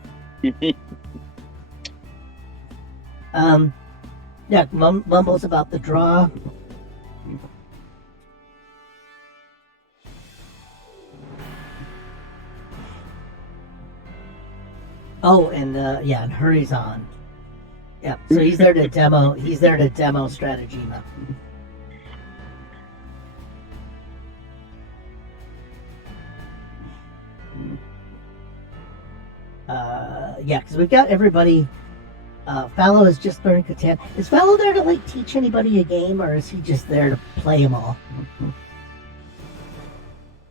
Yeah, mumbles about the draw. Oh, and yeah, and hurries on. Yeah, so he's there to demo. He's there to demo Stratagema. Yeah, because we've got everybody. Fallow is just learning Catan. Is Fallow there to like teach anybody a game, or is he just there to play them all?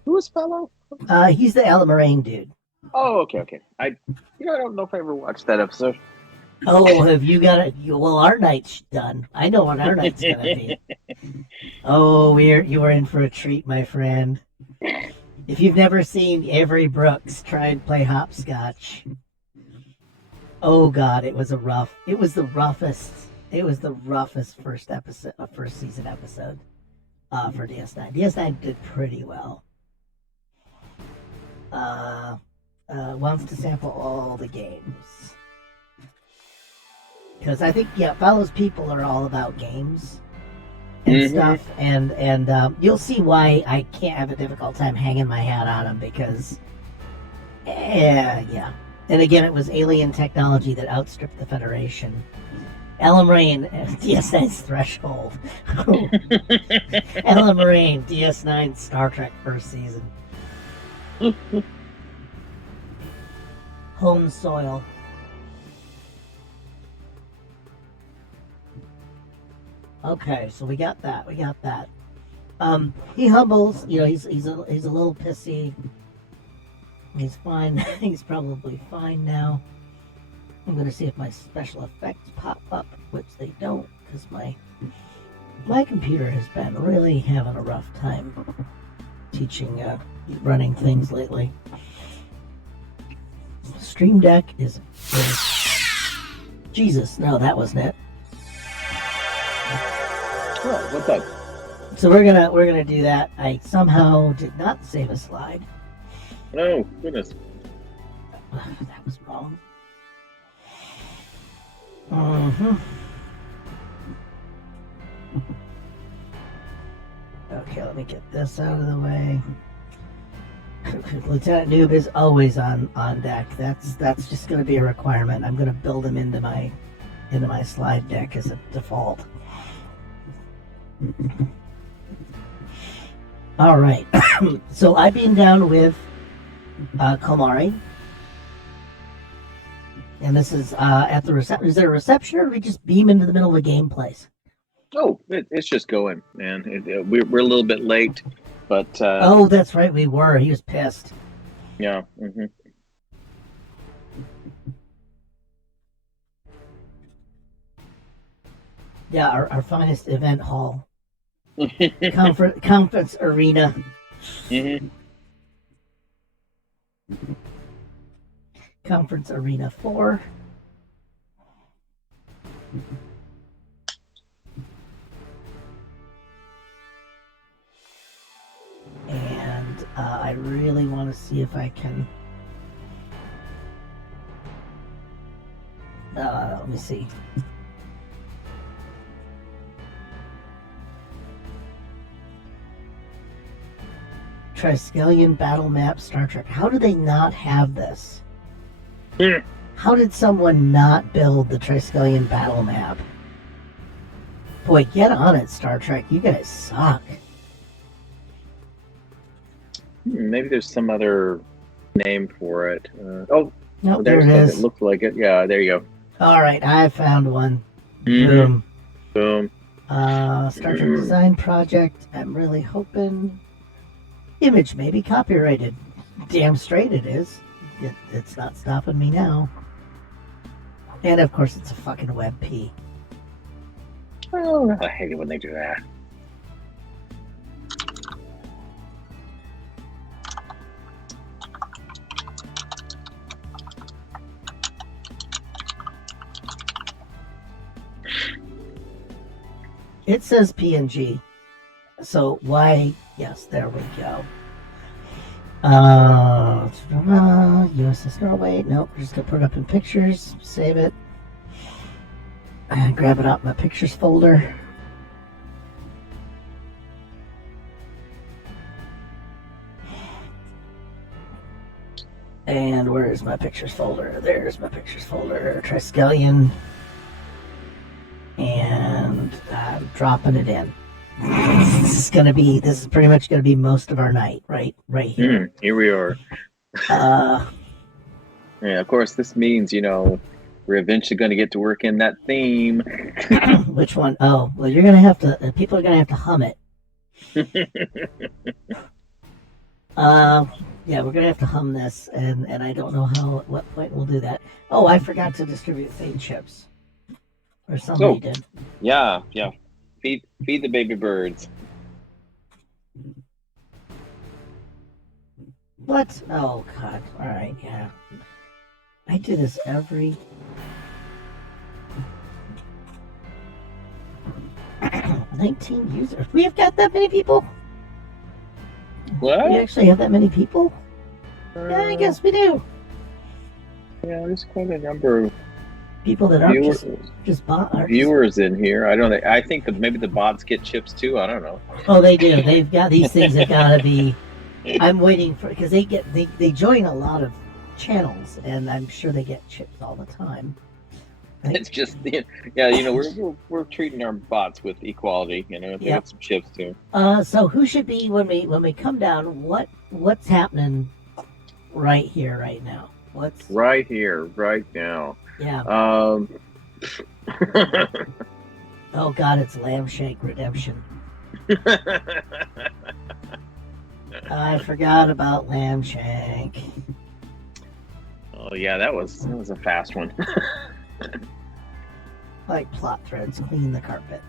Who is Fellow? He's the Alamarain dude. Oh, okay. I don't know if I ever watched that episode. Oh, have you got it? Well, our night's done. I know what our night's gonna be. Oh, you were in for a treat, my friend. If you've never seen Avery Brooks try and play hopscotch, oh god, it was the roughest first season episode for DS9. DS9 did pretty well. Wants to sample all the games. Because I think, Fallow's people are all about games and stuff, and you'll see why I can't have a difficult time hanging my hat on them, because, yeah. And again, it was alien technology that outstripped the Federation. Ellen Rain, DS9's Threshold. Ellen Rain, DS9 Star Trek first season. Home soil. Okay, so we got that. He humbles. He's a little pissy. He's fine. He's probably fine now. I'm gonna see if my special effects pop up, which they don't, because my computer has been really having a rough time teaching running things lately. Stream Deck is Jesus. No, that wasn't it. Oh, what's up? So we're gonna do that. I somehow did not save a slide. Oh goodness. That was wrong. Mm-hmm. Okay, let me get this out of the way. Lieutenant Noob is always on deck. That's just going to be a requirement. I'm going to build him into my slide deck as a default. All right. So I beam down with Komari. And this is at the reception. Is there a reception, or do we just beam into the middle of a game place? Oh, it's just going, man. We're a little bit late, but oh, that's right, we were. He was pissed. Yeah. Mm-hmm. Yeah, our finest event hall, conference arena. Mm-hmm. Conference Arena 4. And I really want to see if I can... let me see. Triskelion Battle Map Star Trek. How do they not have this? How did someone not build the Triskelion battle map? Boy, get on it, Star Trek. You guys suck. Maybe there's some other name for it. Nope, there it is. It looks like it. Yeah, there you go. All right, I found one. Mm-hmm. Boom. Star Trek Design Project. I'm really hoping... Image may be copyrighted. Damn straight it is. It's not stopping me now. And of course it's a fucking WebP. Oh, I hate it when they do that. It says PNG. So why? Yes, there we go. USS Norway. Nope, we're just gonna put it up in pictures, save it, and grab it out in my pictures folder. And where is my pictures folder? There's my pictures folder. Triskelion. And I'm dropping it in. This is pretty much gonna be most of our night, right here. Here we are. Yeah, of course, this means, we're eventually going to get to work in that theme. Which one? Oh, well, you're gonna have to. People are gonna have to hum it. Yeah, we're gonna have to hum this, and I don't know at what point we'll do that. Oh, I forgot to distribute fade chips, or somebody did. Yeah. Feed the baby birds. What? Oh God! All right, yeah. I do this every. 19 users. We have got that many people. What? We actually have that many people. Yeah, I guess we do. Yeah, there's quite a number of People that aren't just viewers in here. I don't. I think that maybe the bots get chips too. I don't know. Oh, they do. They've got these things that gotta be. I'm waiting for because they join a lot of channels, and I'm sure they get chips all the time. It's just yeah, we're treating our bots with equality. They get some chips too. So who should be when we come down? What's happening right here, right now? What's right here, right now? Yeah. Oh God, it's Lamb Shank Redemption. I forgot about Lamb Shank. Oh yeah, that was a fast one. Like plot threads, clean the carpet.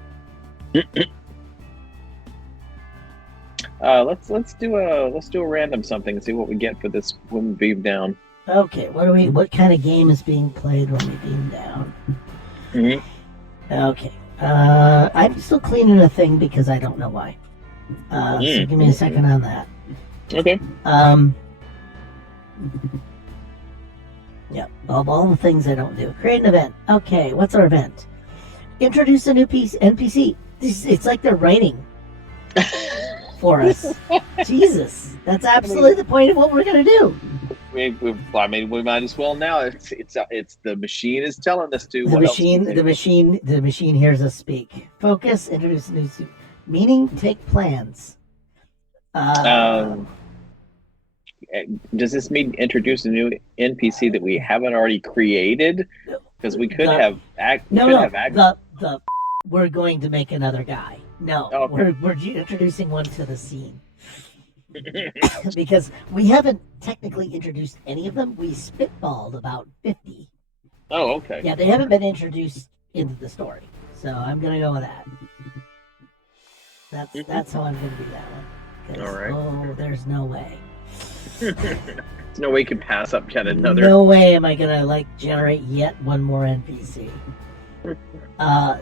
Let's do a random something and see what we get for this when we beam down. Okay, what kind of game is being played when we beam down? Mm-hmm. Okay. I'm still cleaning a thing because I don't know why. So give me a second on that. Okay. Yep. Of all the things I don't do. Create an event. Okay, what's our event? Introduce a new NPC. It's like they're writing for us. Jesus. That's absolutely the point of what we're going to do. We might as well now. It's the machine is telling us to. The machine hears us speak. Focus, introduce a new meaning, take plans. Does this mean introduce a new NPC that we haven't already created? Because we could have we're going to make another guy. No, okay. We're introducing one to the scene. Because we haven't technically introduced any of them. We spitballed about 50. Oh, okay. Yeah, they haven't been introduced into the story. So I'm going to go with that. That's how I'm going to do that one. All right. Oh, there's no way. There's no way you can pass up yet another. No way am I going to generate yet one more NPC.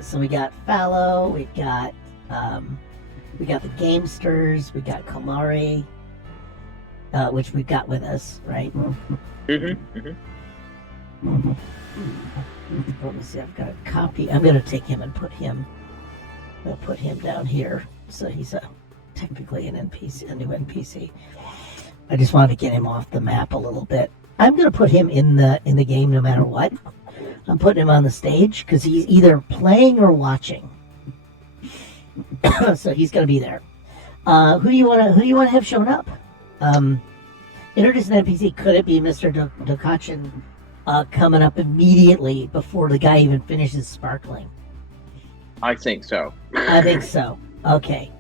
So we got Fallow, we got the Gamesters, we got Komari, which we've got with us, right? Mm-hmm. Let me see, I've got a copy. I'm going to take him and put him down here. So he's technically an NPC, a new NPC. I just wanted to get him off the map a little bit. I'm going to put him in the game no matter what. I'm putting him on the stage because he's either playing or watching. So he's going to be there. Who do you want to have shown up? Introduce an NPC. Could it be Mr. Dokachin coming up immediately before the guy even finishes sparkling? I think so. I think so. Okay.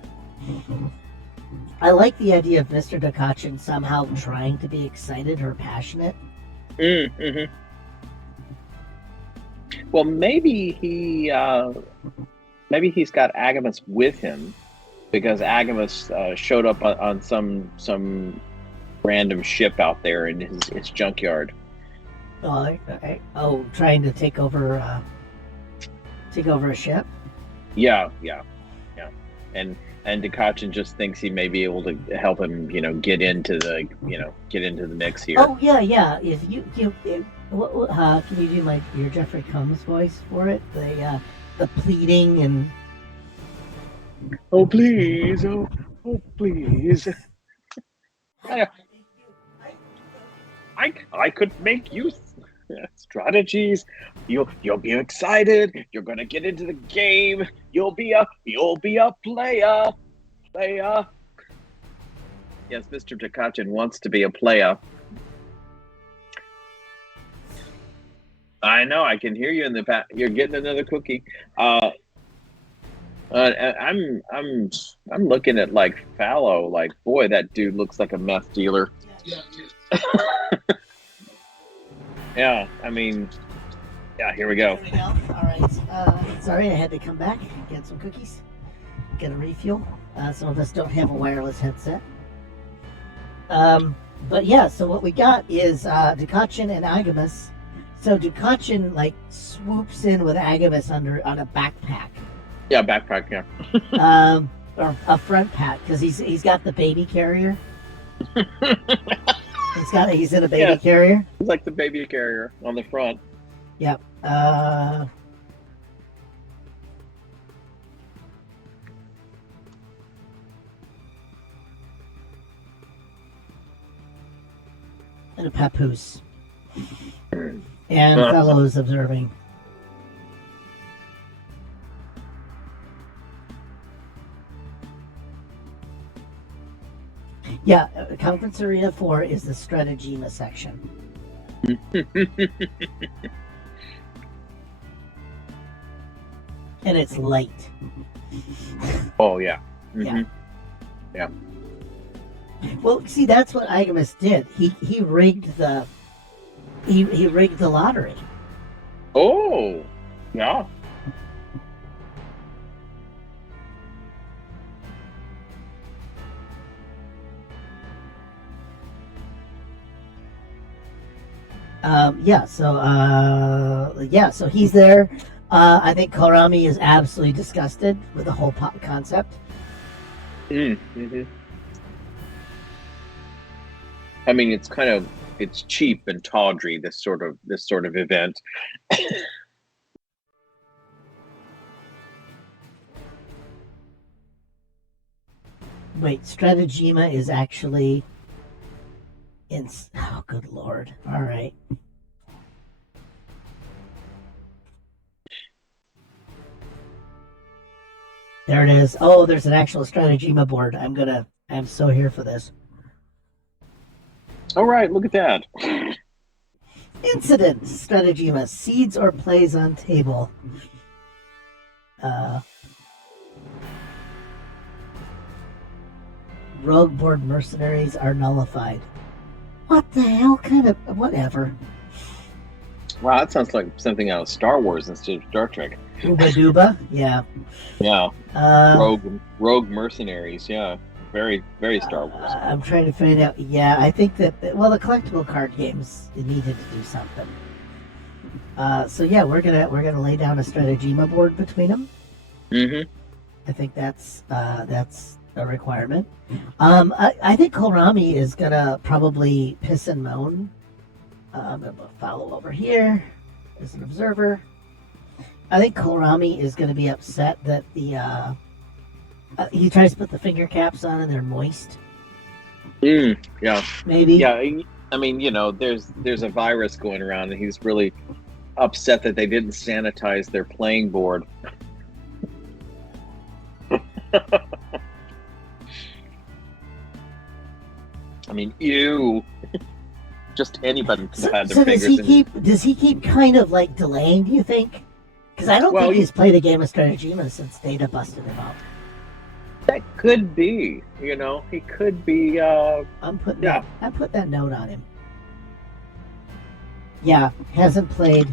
I like the idea of Mr. Dokachin somehow trying to be excited or passionate. Mm-hmm. Well, maybe he's got Agamus with him because Agamus showed up on some random ship out there in his junkyard. Oh, okay. Oh, trying to take over a ship? Yeah. And Dokachin just thinks he may be able to help him, get into the mix here. Oh yeah. If you can you do your Jeffrey Combs voice for it? The pleading and. Oh please, oh please. I could make use strategies. You'll be excited. You're gonna get into the game. You'll be a player. Yes, Mr. Dokachin wants to be a player. I know. I can hear you in the back. You're getting another cookie. I'm looking at Fallow. Boy, that dude looks like a meth dealer. Yeah. Yeah, I mean, yeah, here we go. Here we go. All right. Sorry, I had to come back, get some cookies, get a refuel. Some of us don't have a wireless headset. But yeah, so what we got is Dukachin and Agamus. So Dukachin like swoops in with Agamus on a backpack. Yeah, backpack. Yeah. Or a front pack because he's got the baby carrier. He's in a baby carrier. He's like the baby carrier on the front. Yep. And a papoose. And fellows observing. Yeah, Conference Arena 4 is the Strategema section. And it's light. Oh, yeah. Yeah. Yeah. Well, see, that's what Agamus did. He rigged the he rigged the lottery. Oh, yeah. So he's there. I think Korami is absolutely disgusted with the whole concept. Mm-hmm. I mean, it's cheap and tawdry, this sort of event. Wait, Strategema is actually in. Oh, good lord! All right. There it is. Oh, there's an actual Strategema board. I'm so here for this. All right, look at that. Incident Strategema. Seeds or plays on table. Rogue board mercenaries are nullified. What the hell kind of... Whatever. Wow, that sounds like something out of Star Wars instead of Star Trek. Uba Duba? Yeah. Yeah. Rogue mercenaries, yeah. Very, very Star Wars. I'm trying to find out. Yeah, I think that... Well, the collectible card games needed to do something. So yeah, we're gonna lay down a Strategema board between them. Mm-hmm. I think that's a requirement. I think Korami is gonna probably piss and moan. I'm gonna follow over here as an observer. I think Korami is gonna be upset that the he tries to put the finger caps on and they're moist. Yeah. Maybe. Yeah. I mean, there's a virus going around, and he's really upset that they didn't sanitize their playing board. I mean, ew. Just anybody could have had their fingers. Does he keep kind of like delaying, do you think? Because I don't think he's played a game of Strategema since Data busted him out. That could be, he could be. I put that note on him. Yeah, hasn't played.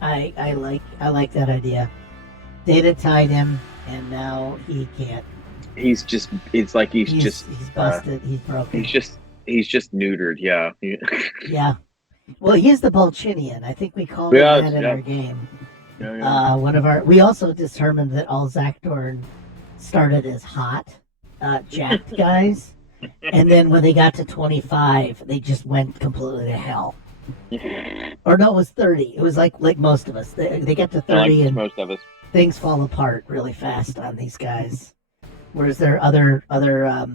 I like that idea. Data tied him, and now he can't. He's busted. He's broken. He's just neutered. Yeah. Yeah. Well, he's the Bolchinian. I think we called him that in our game. Yeah. We also determined that all Zakdorn started as hot, jacked guys, and then when they got to 25, they just went completely to hell. Or no, it was 30. It was like most of us. They get to 30 and most of us. Things fall apart really fast on these guys. Whereas there are other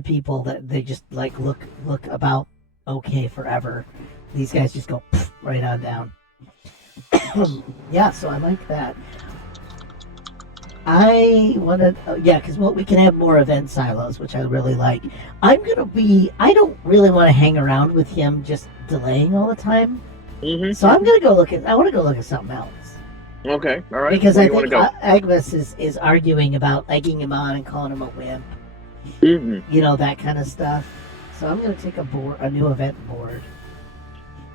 people that they just like look about okay forever. These guys just go right on down. Yeah, so I like that. I want to, because we can have more event silos, which I really like. I don't really want to hang around with him just delaying all the time. Mm-hmm. So I want to go look at something else. Okay, all right. Because I think Agnes is arguing about egging him on and calling him a wimp. Mm-hmm. That kind of stuff. So I'm going to take a new event board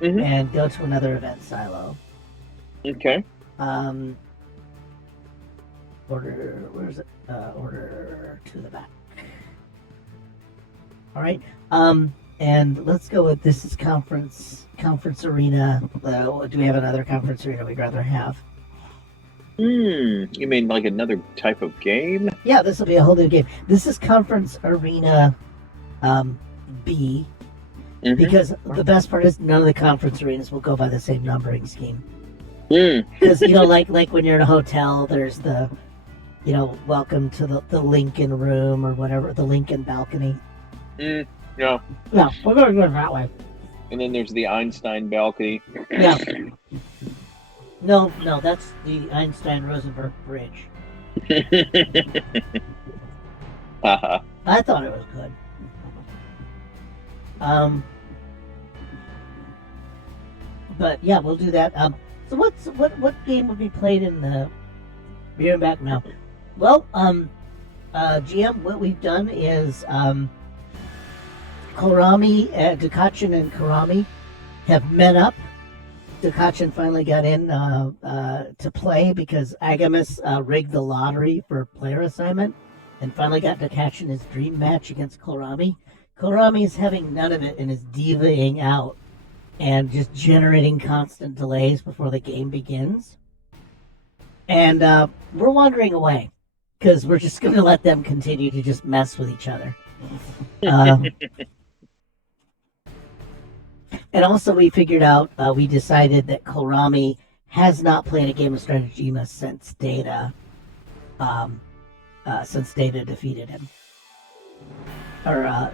mm-hmm. and go to another event silo. Okay. Order, where's it? Order to the back. All right. And let's go with this is conference arena. Do we have another conference arena we'd rather have? You mean like another type of game? Yeah, this will be a whole new game. This is conference arena B. Mhm. Because the best part is none of the conference arenas will go by the same numbering scheme. Mm. Because like when you're in a hotel, there's the, welcome to the Lincoln room or whatever, the Lincoln balcony. Yeah. Yeah, we're going to go that way. And then there's the Einstein balcony. Yeah. No, that's the Einstein-Rosenberg Bridge. Haha. I thought it was good. But yeah, we'll do that. So what game would be played in the Beer and Back now? Well, GM, what we've done is Dukachin and Karami have met up. Dukachin finally got in to play because Agamus rigged the lottery for player assignment and finally got Dukachin his dream match against Karami. Karami is having none of it and is divaing out and just generating constant delays before the game begins. And we're wandering away because we're just going to let them continue to just mess with each other. And also we figured out, we decided that Karami has not played a game of Strategema since Data defeated him. Or,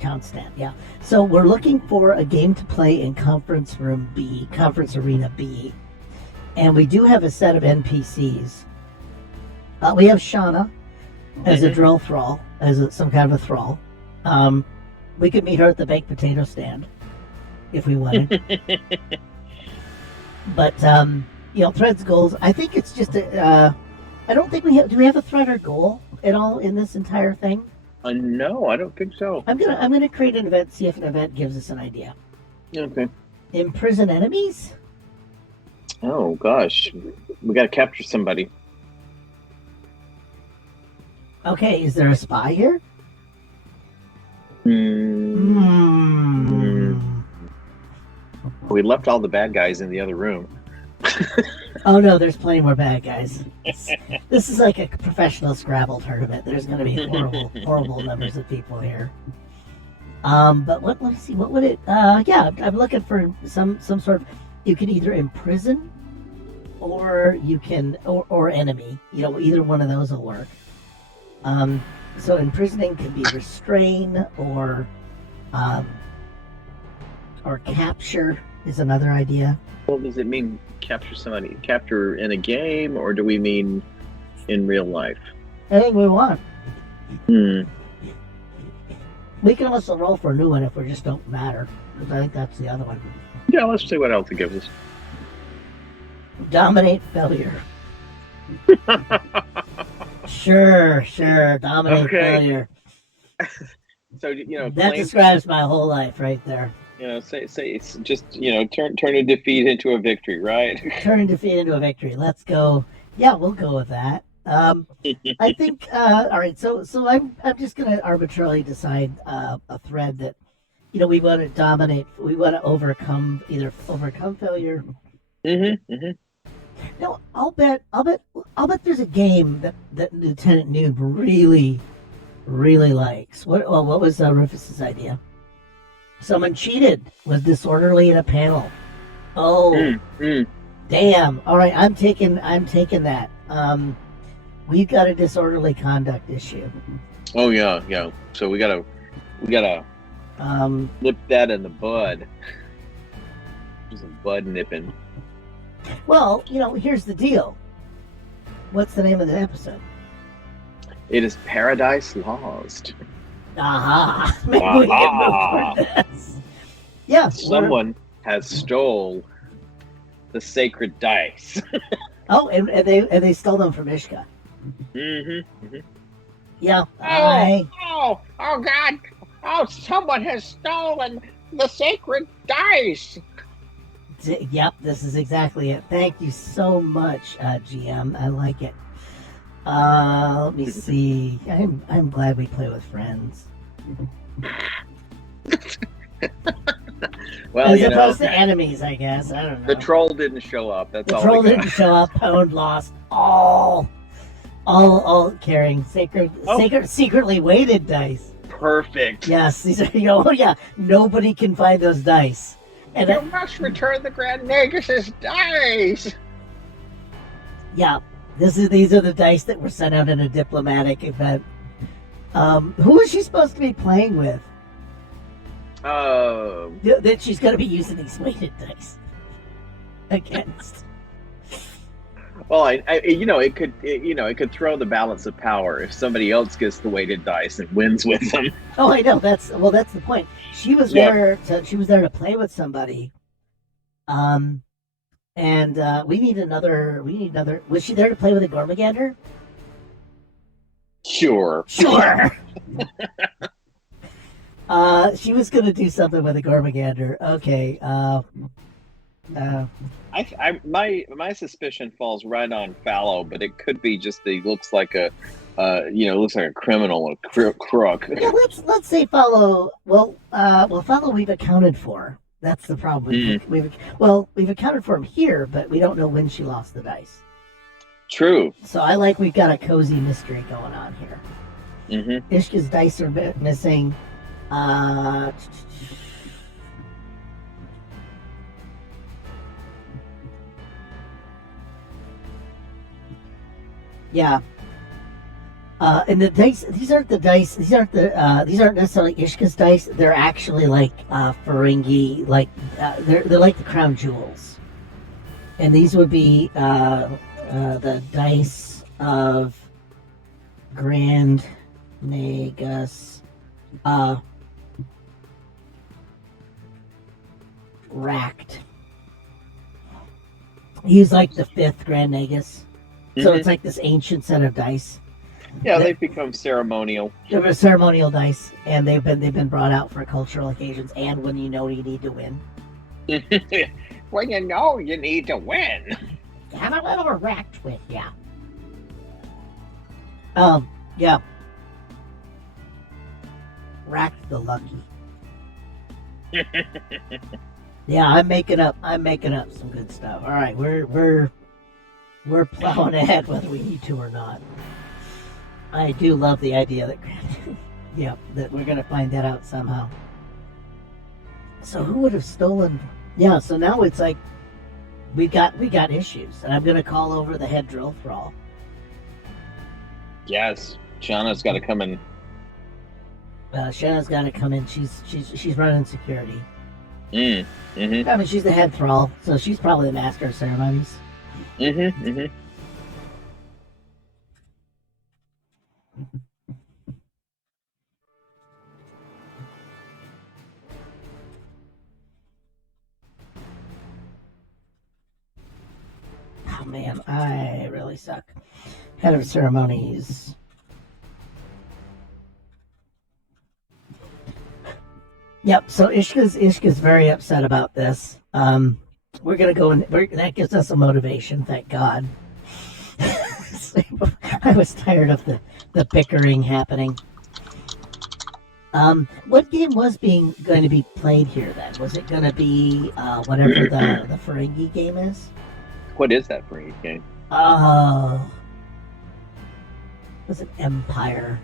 Constant, yeah. So we're looking for a game to play in Conference Arena B. And we do have a set of NPCs. We have Shauna as a drill thrall, some kind of a thrall. We could meet her at the baked potato stand if we wanted. But, threads, goals, I think it's just I don't think do we have a thread or goal at all in this entire thing? No, I don't think so. I'm gonna create an event, see if an event gives us an idea. Okay. Imprison enemies? Oh gosh, we gotta capture somebody. Okay, is there a spy here? We left all the bad guys in the other room. Oh no, there's plenty more bad guys. This is like a professional Scrabble tournament. There's going to be horrible numbers of people here. But let me see. What would it? Yeah, I'm looking for some sort of. You can either imprison, or you can or enemy. Either one of those will work. So imprisoning could be restrain or capture is another idea. Well, does it mean capture somebody? Capture in a game, or do we mean in real life? Anything we want. We can also roll for a new one if we just don't matter. Because I think that's the other one. Yeah, let's see what else it gives us. Dominate failure. Sure. Dominate failure. So that describes my whole life right there. Say it's just turn a defeat into a victory, right? Turn a defeat into a victory. Let's go. Yeah, we'll go with that. I think. All right. So I'm just gonna arbitrarily decide a thread that we want to dominate. We want to overcome failure. No, I'll bet there's a game that Lieutenant Noob really likes. What was Rufus's idea? Someone cheated, was disorderly in a panel. Oh, damn! All right, I'm taking that. We've got a disorderly conduct issue. Oh yeah. So we gotta nip that in the bud. There's a bud nipping. Well, here's the deal. What's the name of the episode? It is Paradise Lost. Aha! Maybe we can move toward this. Yeah. Someone has stole the sacred dice. Oh, and they stole them from Ishka. Yeah. Oh God! Oh, someone has stolen the sacred dice. Yep, this is exactly it. Thank you so much, GM. I like it. Let me see. I'm glad we play with friends. Well, As you know, opposed to enemies, I guess. I don't know. the troll didn't show up. That's The all troll we got. didn't show up. Pwned lost all carrying secretly weighted dice. Perfect. Yes, these are. Oh yeah, nobody can find those dice. And You must return the Grand Negus's dice. yeah, these are the dice that were sent out in a diplomatic event. Who is she supposed to be playing with? That she's going to be using these weighted dice against. Well, it could throw the balance of power if somebody else gets the weighted dice and wins with them. Oh, I know. That's the point. She was there. She was there to play with somebody. And we need another. Was she there to play with a Gormagander? Sure. She was going to do something with a Gormagander. Okay. My suspicion falls right on Fallow, but it could be just he looks like a criminal, a crook. Yeah, let's say Follow. Well, Follow we've accounted for. That's the problem. We've accounted for him here, but we don't know when she lost the dice. True. So we've got a cozy mystery going on here. Mm-hmm. Ishka's dice are missing. Yeah. And the dice. These aren't the dice. These aren't necessarily Ishka's dice. They're actually like Ferengi. Like they're like the crown jewels. And these would be the dice of Grand Nagus. Racked. He's like the fifth Grand Nagus. So it's like this ancient set of dice. Yeah, they've become ceremonial. They're ceremonial dice, and they've been brought out for cultural occasions and when you know you need to win. When you know you need to win. Have a little racked with ya. Yeah. Racked the lucky. Yeah, I'm making up some good stuff. All right, we're plowing ahead whether we need to or not. I do love the idea that that we're gonna find that out somehow. So who would have stolen? Yeah, so now it's like we got issues, and I'm gonna call over the head drill thrall. Yes, Shauna's got to come in. Shanna's got to come in. She's running security. Mm-hmm. I mean, she's the head thrall, so she's probably the master of ceremonies. Mm-hmm. Oh man, I really suck. Head of ceremonies. Yep. So Ishka's very upset about this. We're gonna go in. That gives us a motivation. Thank God. I was tired of the bickering happening. What game was going to be played here then? Was it going to be whatever the Ferengi game is? What is that for you game? Oh, was it Empire?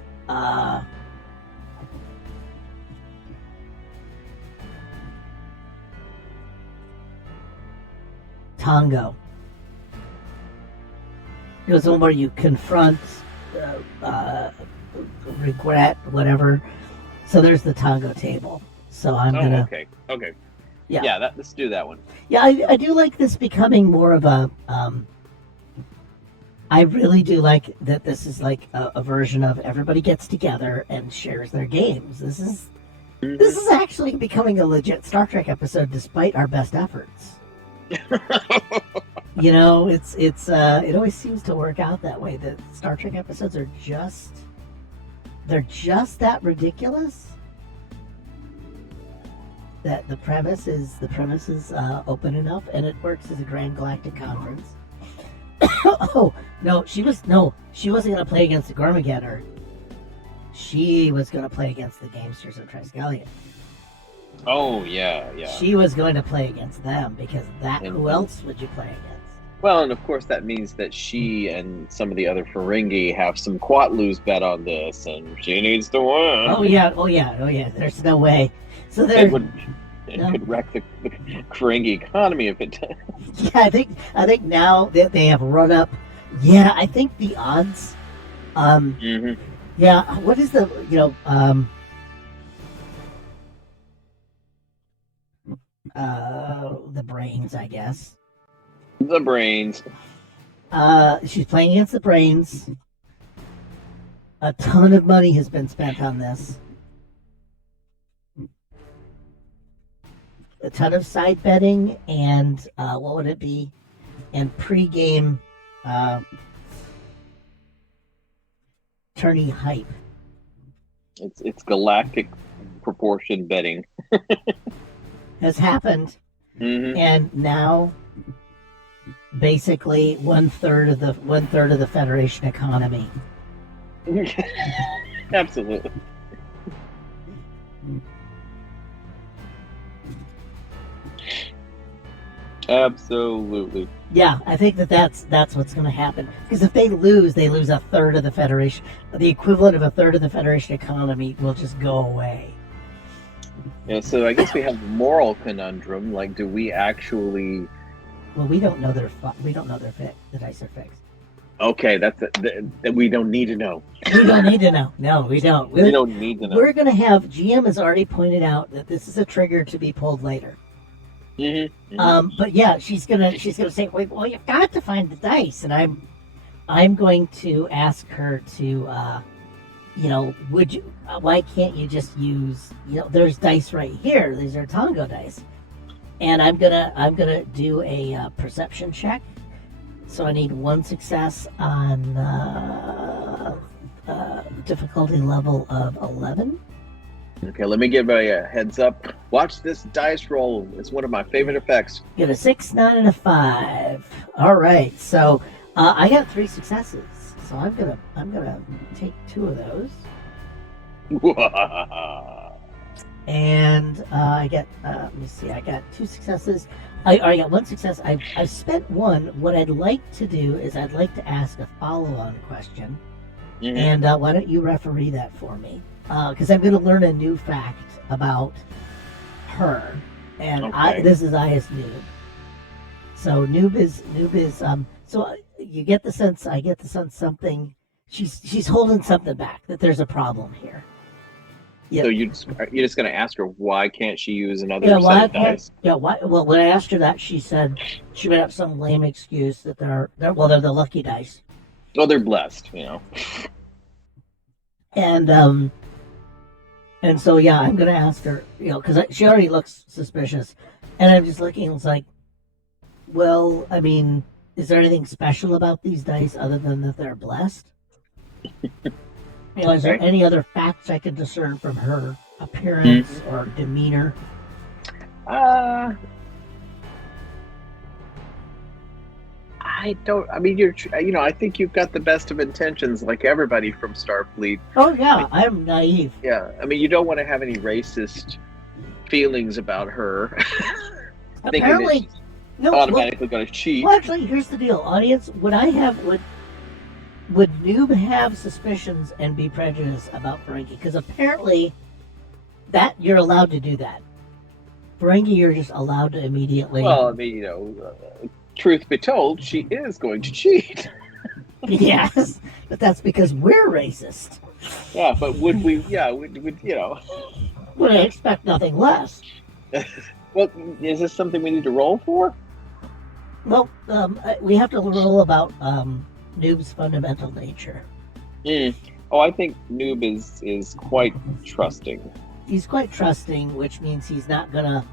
Tango. It was one where you confront, regret, whatever. So there's the Tango table. So I'm gonna. Okay. Yeah. Let's do that one. Yeah, I do like this becoming more of a. I really do like that this is like a version of everybody gets together and shares their games. This is actually becoming a legit Star Trek episode, despite our best efforts. You know, it always seems to work out that way. That Star Trek episodes are just that ridiculous. that the premise is open enough, and it works as a Grand Galactic Conference. Oh no, she wasn't gonna play against the Gormageddor. She was gonna play against the Gamesters of Triskelion. Oh yeah, yeah. She was going to play against them because who Mhm. else would you play against? Well, and of course that means that she and some of the other Ferengi have some Quatloos bet on this, and she needs to win. Oh yeah. There's no way. So It no. could wreck the Ferengi economy if it does. Yeah, I think now that they have run up. Yeah, I think the odds. Mm-hmm. Yeah. What is the the brains? I guess. The brains. She's playing against the brains. A ton of money has been spent on this. A ton of side betting and what would it be? And pre-game tourney hype. It's galactic proportion betting. Has happened, Mm-hmm. and now basically one third of the Federation economy. Absolutely. Absolutely. Yeah, I think that's what's going to happen. Because if they lose a third of the Federation. The equivalent of a third of the Federation economy will just go away. Yeah, so I guess we have a moral conundrum. Like, do we actually? Well, we don't know the dice are fixed. Okay, that we don't need to know. We don't need to know. No, we don't. We don't need to know. We're going to have. GM has already pointed out that this is a trigger to be pulled later. Mm-hmm. Mm-hmm. But yeah, she's gonna say, "Wait, well, you've got to find the dice," and I'm going to ask her to, would you? Why can't you just use? There's dice right here. These are Tongo dice, and I'm gonna do a perception check. So I need one success on difficulty level of 11. Okay, let me give a heads up. Watch this dice roll. It's one of my favorite effects. Get a 6, 9, and a 5. All right, so I got 3 successes. So I'm gonna take 2 of those, and I get let me see. I got 2 successes. I got 1 success. I've spent 1. What I'd like to do is I'd like to ask a follow-on question, Mhm. and why don't you referee that for me? Because I'm going to learn a new fact about her, and Okay. this is I as noob. So noob is so you get the sense. I get the sense something. She's holding something back. That there's a problem here. Yeah. So you're just going to ask her why can't she use another Yeah. Why set of can't? dice? Yeah. Why? Well, when I asked her that, she said she made up some lame excuse that they're the lucky dice, Oh, they're blessed. and so yeah, I'm gonna ask her, because she already looks suspicious, and I'm just looking. It's like, well, I mean, is there anything special about these dice other than that they're blessed? Is there Okay. any other facts I can discern from her appearance or demeanor? I don't. I mean, I think you've got the best of intentions, like everybody from Starfleet. Oh yeah, I'm naive. Yeah. I mean, you don't want to have any racist feelings about her. Thinking that Apparently, she's no. automatically going to cheat. Well, actually, here's the deal, audience. Would Noob have suspicions and be prejudiced about Ferengi? Because apparently, that you're allowed to do that. Ferengi, you're just allowed to immediately. Well, I mean, truth be told, she is going to cheat. Yes, but that's because we're racist. Yeah, but would we? Yeah, would Would I expect nothing less? Well, is this something we need to roll for? Well, we have to roll about Noob's fundamental nature. Oh, I think Noob is quite trusting. He's quite trusting, which means he's not gonna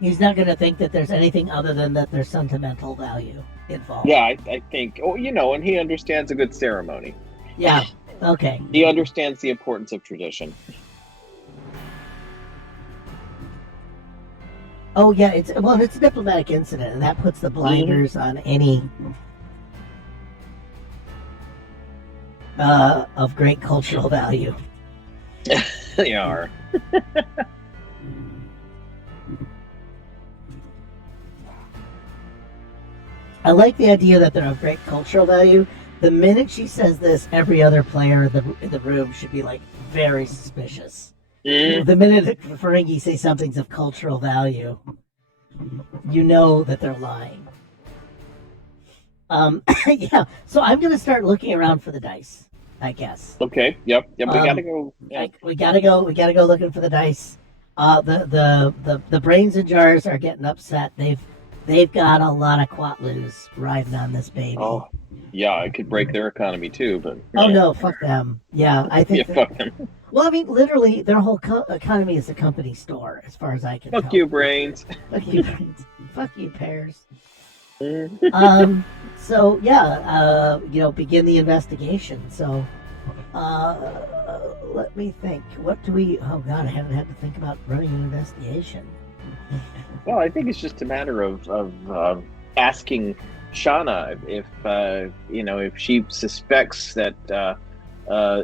think that there's anything other than that there's sentimental value involved. Yeah, I think. Oh, and he understands a good ceremony. Yeah. Okay. He understands the importance of tradition. Oh yeah, it's a diplomatic incident, and that puts the blinders on any of great cultural value. They are. I like the idea that they're of great cultural value. The minute she says this, every other player in the room should be like very suspicious. Mm. The minute Ferengi say something's of cultural value, you know that they're lying. Yeah. So I'm gonna start looking around for the dice, I guess. Okay. Yep. We gotta go. Yeah. We gotta go looking for the dice. The brains and jars are getting upset. They've got a lot of quatloos riding on this baby. Oh, yeah. It could break their economy too, but. Oh no, fuck them. Yeah, I think. Yeah, fuck them. Well, I mean, literally, their whole economy is a company store, as far as I can tell. Fuck you, brains. Fuck you, brains. Fuck you, pears. Mm. So yeah, begin the investigation. So, let me think. What do we? Oh God, I haven't had to think about running an investigation. Well, I think it's just a matter of asking Shauna if she suspects that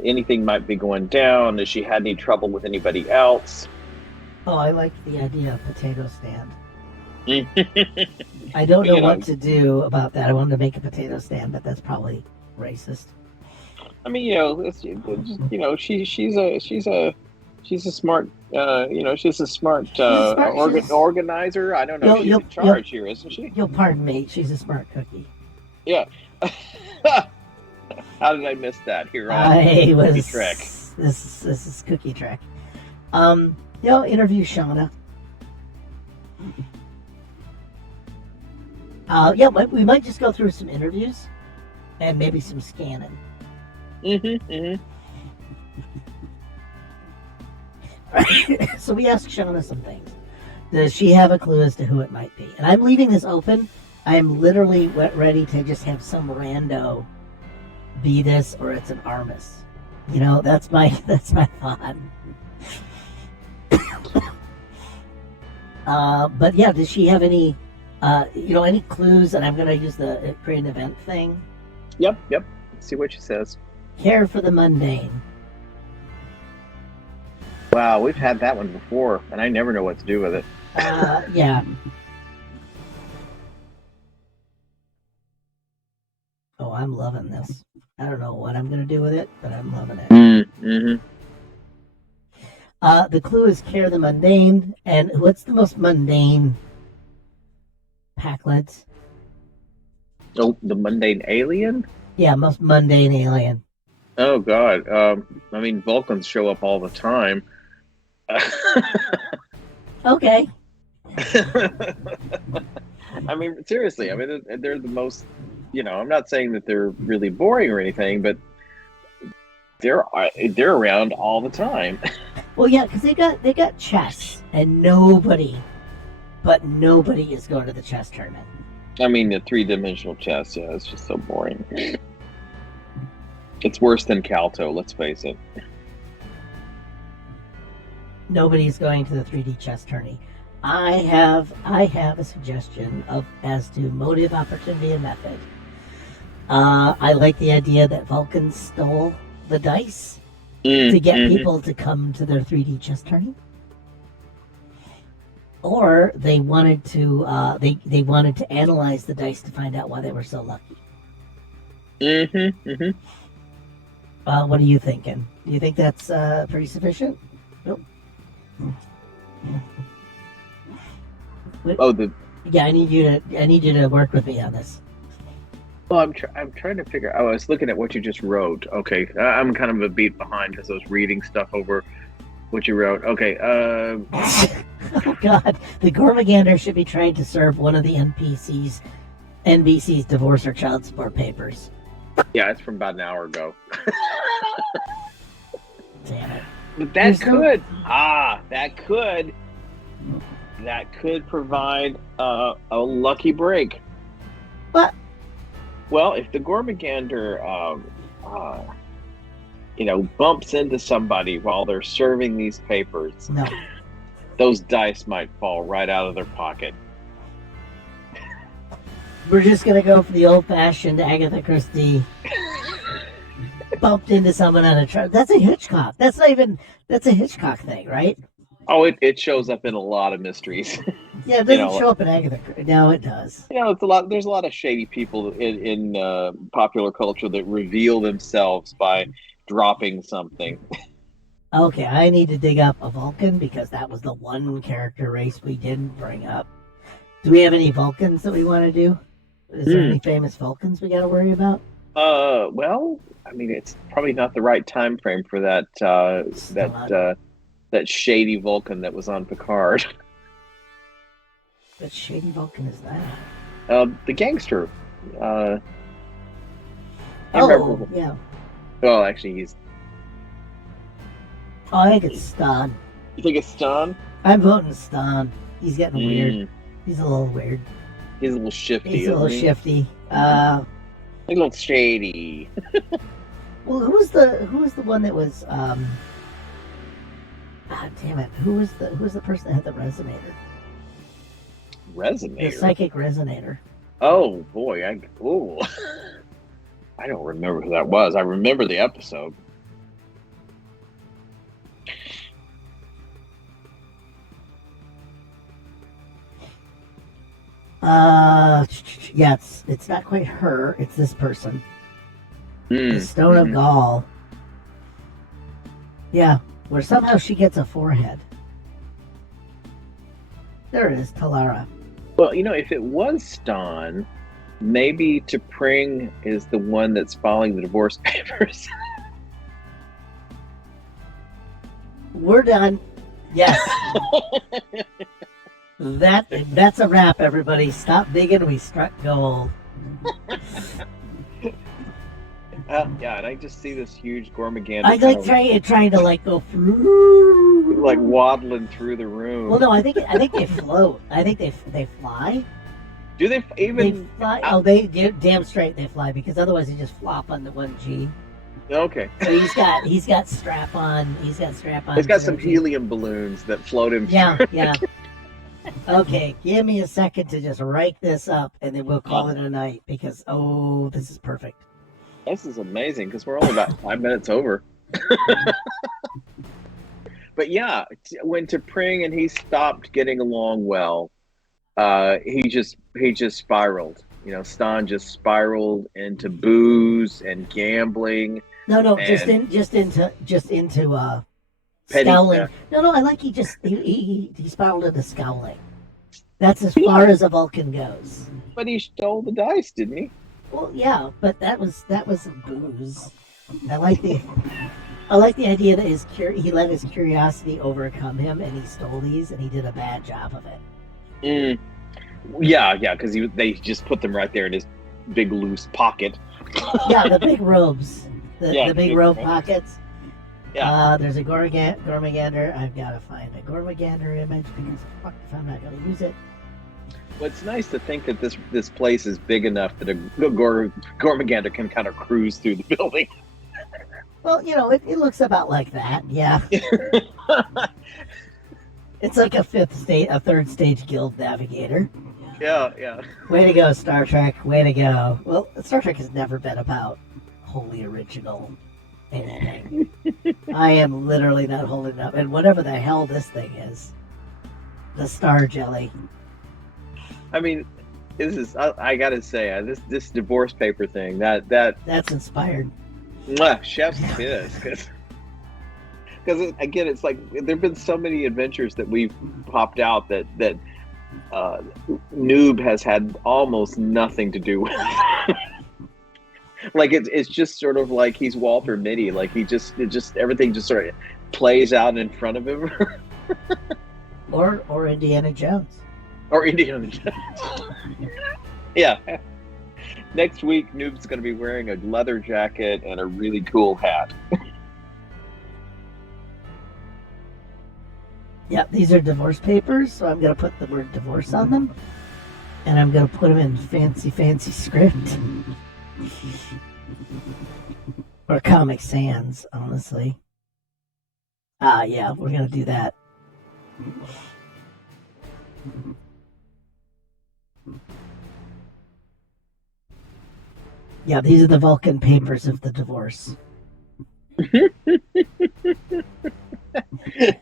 anything might be going down. Has she had any trouble with anybody else? Oh, I like the idea of potato stand. I don't know what to do about that. I wanted to make a potato stand, but that's probably racist. I mean, she's a smart organizer. I don't know. She's in charge here, isn't she? You'll pardon me. She's a smart cookie. Yeah. How did I miss that here on Cookie Trek? This is Cookie Trek. Interview Shauna. We might just go through some interviews and maybe some scanning. So we asked Shauna some things. Does she have a clue as to who it might be? And I'm leaving this open. I'm literally ready to just have some rando be this, or it's an Armus. That's my thought. But yeah, does she have any any clues? And I'm gonna use the create an event thing. Yep. Let's see what she says. Care for the mundane. Wow, we've had that one before, and I never know what to do with it. Yeah. Oh, I'm loving this. I don't know what I'm going to do with it, but I'm loving it. Mm-hmm. The clue is care the mundane. And what's the most mundane Packlets? Oh, the mundane alien? Yeah, most mundane alien. Oh, God. I mean, Vulcans show up all the time. Okay. I mean, seriously. I mean, they're the most... I'm not saying that they're really boring or anything, but they're around all the time. Well, yeah, because they got chess, and nobody is going to the chess tournament. I mean, the 3-dimensional chess, yeah, it's just so boring. It's worse than Calto, let's face it. Nobody's going to the 3D chess tourney. I have a suggestion as to motive, opportunity, and method. I like the idea that Vulcans stole the dice to get people to come to their 3D chess tourney, or they wanted to analyze the dice to find out why they were so lucky. What are you thinking? Do you think that's pretty sufficient? Nope. Yeah, I need you to work with me on this. Well, I'm trying to figure. I was looking at what you just wrote. Okay, I'm kind of a beat behind because I was reading stuff over what you wrote. Okay. Oh God, the Gormagander should be trained to serve one of the NBC's divorce or child support papers. Yeah, it's from about an hour ago. Damn it! But that could provide a lucky break. What? Well, if the Gormagander, bumps into somebody while they're serving these papers, no, those dice might fall right out of their pocket. We're just gonna go for the old-fashioned Agatha Christie. Bumped into someone on a truck. That's a Hitchcock. That's a Hitchcock thing, right? Oh, it shows up in a lot of mysteries. Yeah, it You doesn't know, show up in Agatha Christie. No, it does. it's a lot. There's a lot of shady people in popular culture that reveal themselves by dropping something. Okay, I need to dig up a Vulcan because that was the one character race we didn't bring up. Do we have any Vulcans that we want to do? Is there any famous Vulcans we got to worry about? Well, I mean, it's probably not the right time frame for that shady Vulcan that was on Picard. What shady Vulcan is that? The gangster. I Oh, remember. yeah. Well, actually, he's. Oh, I think it's Stan. You think it's Stan? I'm voting Stan. He's getting weird. Mm, He's a little weird. he's a little shifty. He's a little isn't he? shifty. A little shady. Well, who was the one that was damn it. Who was the person that had the resonator? The Resonator. psychic resonator. Oh boy, I don't remember who that was. I remember the episode. Yeah, it's not quite her. It's this person. The Mm, Stone of mhm. Gaul. Yeah, where somehow she gets a forehead. There it is, Talara. Well, if it was Stan, maybe T'Pring is the one that's filing the divorce papers. We're done. Yes. That's a wrap, everybody. Stop digging. We struck gold. Yeah, and I just see this huge Gormagander I like trying to like go through, like waddling through the room. Well, no, I think they float. I think they fly. Do they They even? fly. Oh, they damn straight they fly because otherwise they just flop on the 1G. Okay. So he's got strap on. He's got strap on. He's got some 0G. helium balloons that float him. Yeah, yeah. Okay, give me a second to just write this up, and then we'll call it a night because this is perfect. This is amazing because we're only about 5 minutes over. But yeah, when T'Pring and he stopped getting along well, he just spiraled. Stan just spiraled into booze and gambling. No, And just into Petty scowling. theft. No, I like he spiraled into scowling. That's as far as a Vulcan goes. But he stole the dice, didn't he? Well, yeah, but that was booze. I like the idea that he let his curiosity overcome him, and he stole these, and he did a bad job of it. Mm. Yeah, because they just put them right there in his big loose pocket. Yeah, the big robes, the big big robe robes. pockets. Yeah. There's a Gormagander. I've got to find a Gormagander image because fuck if I'm not going to use it. Well, it's nice to think that this place is big enough that a Gormagander can kind of cruise through the building. Well, it looks about like that. Yeah, it's like a third stage guild navigator. Yeah. Way to go, Star Trek. Way to go. Well, Star Trek has never been about wholly original anything. I am literally not holding up. And whatever the hell this thing is, the Star Jelly. I mean, this is I gotta say this divorce paper thing That's inspired. chef's kiss because again it's like there've been so many adventures that we've popped out that Noob has had almost nothing to do with. Like it's just sort of like he's Walter Mitty, like it just everything just sort of plays out in front of him. Or Indiana Jones. Or Indiana Jones. Yeah. Next week, Noob's going to be wearing a leather jacket and a really cool hat. Yep, these are divorce papers, so I'm going to put the word divorce on them. And I'm going to put them in fancy script. Or Comic Sans, honestly. Yeah, we're going to do that. Yeah, these are the Vulcan papers of the divorce.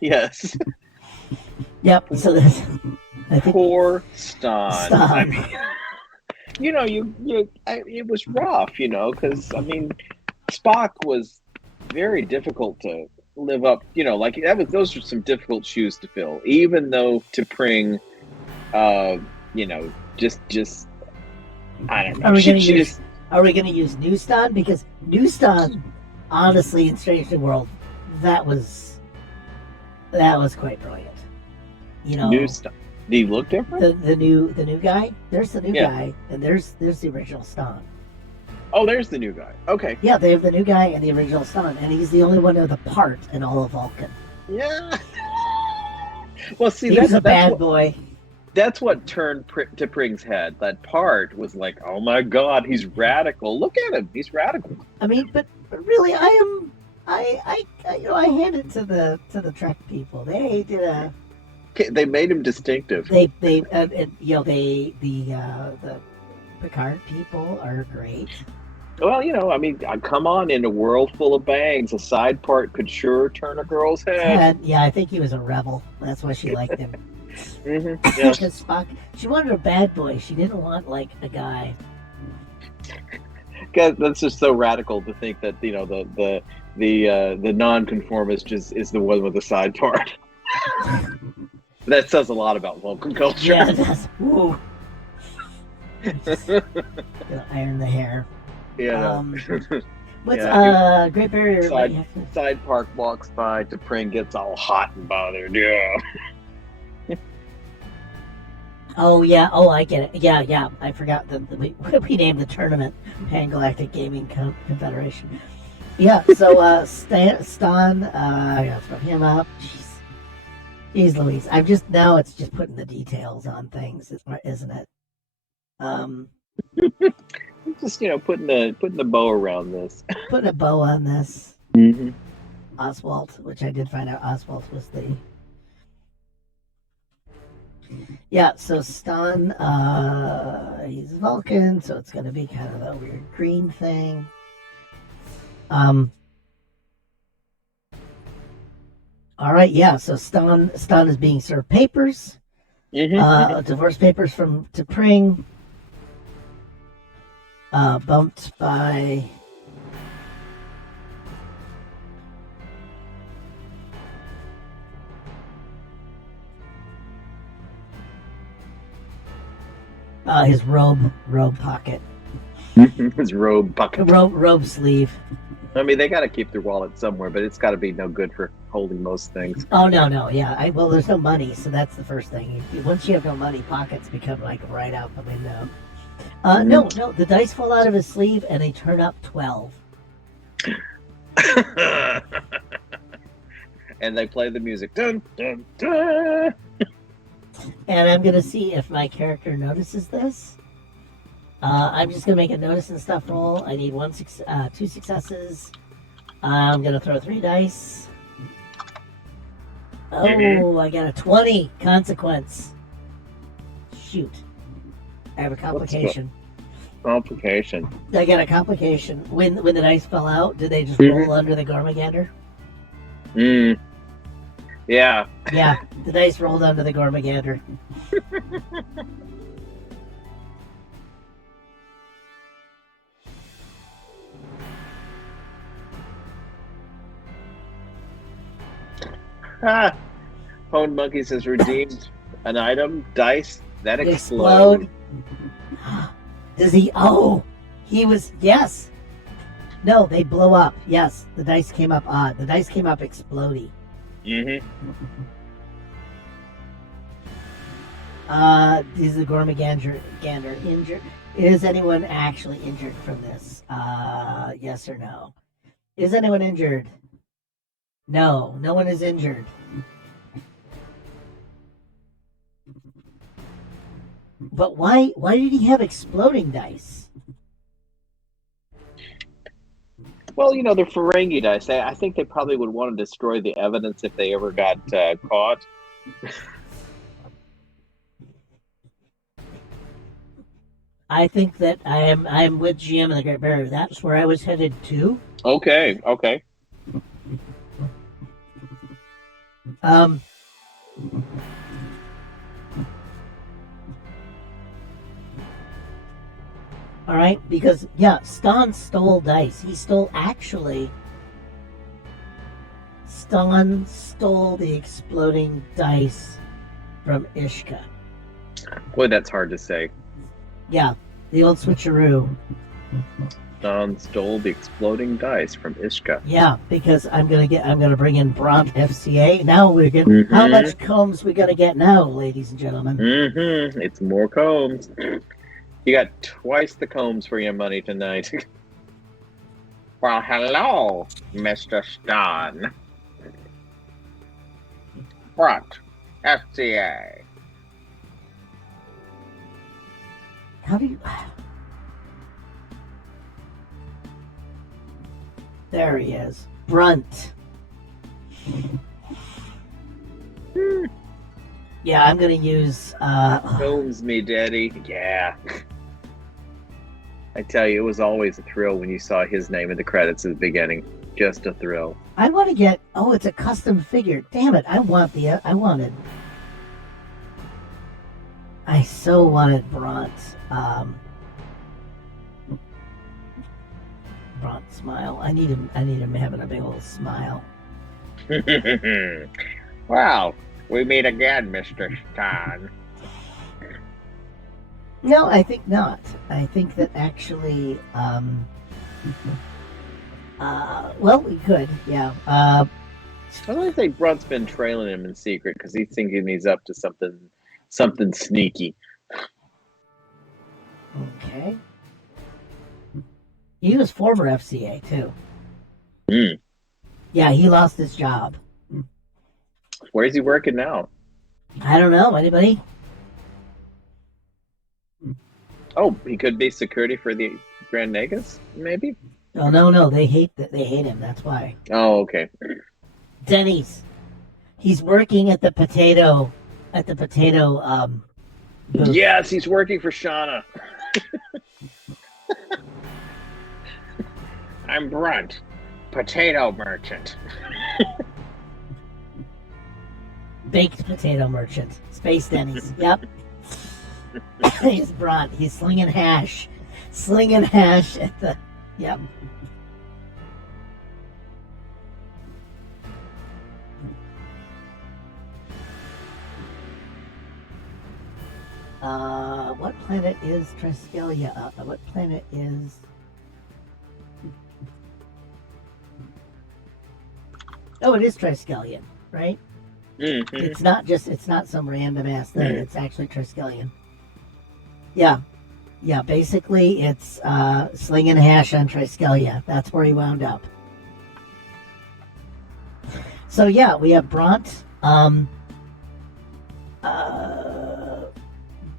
Yes. Yep. So this, I think, Poor Stan. I Stan. mean, it was rough, because I mean, Spock was very difficult to live up. Like those are some difficult shoes to fill. Even though T'Pring, just I don't know. Are we She gonna she use? just Are we gonna use New Stan? Because New Stan, honestly, in Strange New World, that was quite brilliant. new stuff. Do you look different? the new guy. There's the new Yeah. guy, and there's the original Stan. Oh, there's the new guy. Okay. Yeah, they have the new guy and the original Stan, and he's the only one with a part in all of Vulcan. Yeah. Well, see, He was a that's bad what, boy. that's what turned T'Pring's head. That part was like, oh my God, he's radical. Look at him, he's radical. I mean, but really, I hand it to the Trek people. They did a They made him distinctive. the Picard people are great. Well, I mean, come on, in a world full of bangs, a side part could sure turn a girl's head. And yeah, I think he was a rebel. That's why she liked him. Yeah. Because Spock, she wanted a bad boy. She didn't want like a guy. That's just so radical to think that the nonconformist is the one with the side part. That says a lot about Vulcan culture. Yeah, that's woo. Gonna iron the hair. Yeah. What's Yeah, Great Barrier? what do you have to- Side Park walks by, T'Pring gets all hot and bothered. Yeah. Oh yeah. Oh, I get it. Yeah. I forgot that we named the tournament Pan Galactic Gaming Confederation. Yeah. So Stan, I gotta throw him up. Jeez Louise. It's just putting the details on things, isn't it? Just putting the bow around this. Putting a bow on this. Mm-hmm. Oswald, which I did find out Oswald was the. Yeah, so Stan, he's Vulcan, so it's gonna be kind of a weird green thing. All right, yeah, so Stan is being served papers, divorce papers from T'Pring, bumped by. His robe pocket. His robe bucket. Robe sleeve. I mean, they got to keep their wallet somewhere, but it's got to be no good for holding most things. Oh no, yeah. Well, there's no money, so that's the first thing. Once you have no money, pockets become like right out the window. No, the dice fall out of his sleeve and they turn up 12. And they play the music. Dun, dun, dun. And I'm gonna see if my character notices this. I'm just gonna make a notice and stuff roll. I need 2 successes. I'm gonna throw 3 dice. Oh, I got a 20 consequence. Shoot. I have a complication. Complication. I got a complication. When the dice fell out, did they just roll under the Gormagander? Yeah. Yeah, the dice rolled under the Gormagander. Honed Monkeys has redeemed an item, dice that explode. Does he? Oh, he was. Yes. No, they blow up. Yes, the dice came up odd. The dice came up explodey. Is the Gormagander injured? Is anyone actually injured from this? Yes or no? Is anyone injured? No, no one is injured. But why did he have exploding dice? Well, they're Ferengi dice. I think they probably would want to destroy the evidence if they ever got caught. I think that I'm with GM and the Great Barrier. That's where I was headed to. Okay. Okay. Um, all right, because Stan stole dice. Stan stole the exploding dice from Ishka. Boy, that's hard to say. Yeah, the old switcheroo. Don stole the exploding dice from Ishka. Yeah, because I'm gonna bring in Bront FCA. Now we're gonna. Mm-hmm. How much combs we gonna get now, ladies and gentlemen? Mm-hmm. It's more combs. You got twice the combs for your money tonight. Well, hello, Mr. Stan. What? FCA. How do you? There he is, Brunt. Yeah, I'm gonna use. Combs me, Daddy. Yeah. I tell you, it was always a thrill when you saw his name in the credits at the beginning. Just a thrill. I want to get. Oh, it's a custom figure. Damn it! I wanted. I so wanted Brunt. Brunt smile. I need him having a big old smile. Well, we meet again, Mr. Stan. No, I think not. I think that actually, well, we could, yeah. I don't think Brunt's been trailing him in secret because he's thinking he's up to something sneaky. Okay. He was former FCA too. Mm. Yeah, he lost his job. Where's he working now? I don't know. Anybody? Oh, he could be security for the Grand Nagus, maybe? Oh no, they hate him. That's why. Oh, okay. Denny's. He's working at the potato. Booth. Yes, he's working for Shauna. I'm Brunt, potato merchant. Baked potato merchant. Space Denny's. Yep. He's Brunt. He's slinging hash. At the. Yep. What planet is Triskalia? What planet is? Oh, it is Triskelion, right? Mm-hmm. It's not some random ass thing. It's actually Triskelion. Yeah. Basically, it's slinging hash on Triskelia. That's where he wound up. So yeah, we have Bront.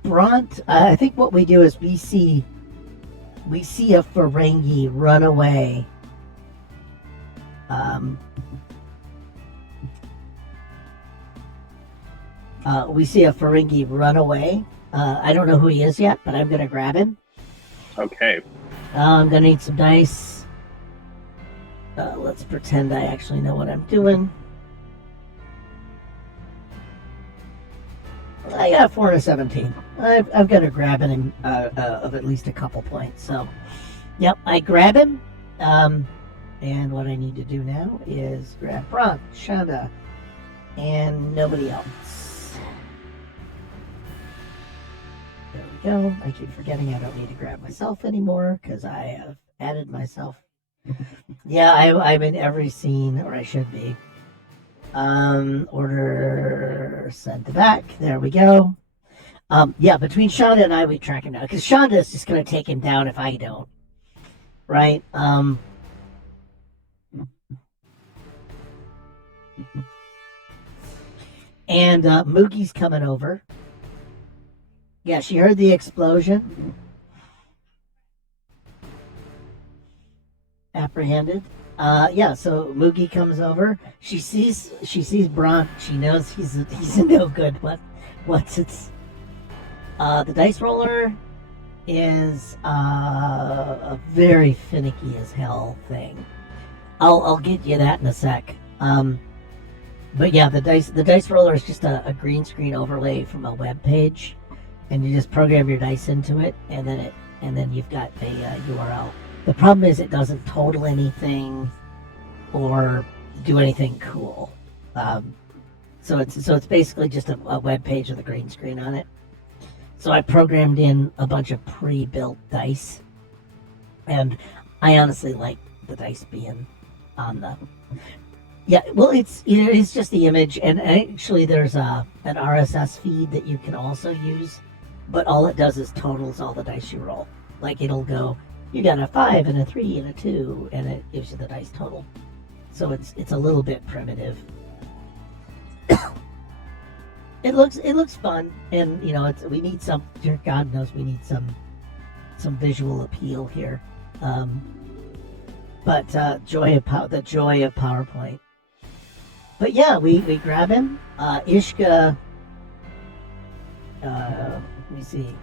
Bront. I think what we do is we see a Ferengi run away. We see a Ferengi run away. I don't know who he is yet, but I'm gonna grab him. Okay. I'm gonna need some dice. Let's pretend I actually know what I'm doing. I got 4 to 17. I've got to grab him of at least a couple points. So, yep, I grab him. And what I need to do now is grab Bront, Shonda, and nobody else. There we go. I keep forgetting I don't need to grab myself anymore because I have added myself. Yeah, I'm in every scene, or I should be. Order sent to back. There we go. Yeah, between Shonda and I, we track him down because Shonda is just going to take him down if I don't. Right? And Moogie's coming over. Yeah, she heard the explosion. Apprehended. Yeah. So Moogie comes over. She sees Bront. She knows he's a no good. What's its? The dice roller is a very finicky as hell thing. I'll get you that in a sec. But yeah, the dice roller is just a green screen overlay from a web page, and you just program your dice into it, and then you've got a URL. The problem is it doesn't total anything or do anything cool. So it's basically just a web page with a green screen on it. So I programmed in a bunch of pre-built dice, and I honestly like the dice being on the. Yeah, well, it's just the image, and actually there's an RSS feed that you can also use, but all it does is totals all the dice you roll. Like it'll go, you got a 5 and a 3 and a 2, and it gives you the dice total. So it's a little bit primitive. It looks fun, and we need some. Dear God knows we need some visual appeal here. But the joy of PowerPoint. But yeah, we grab him. Ishka. Let me see.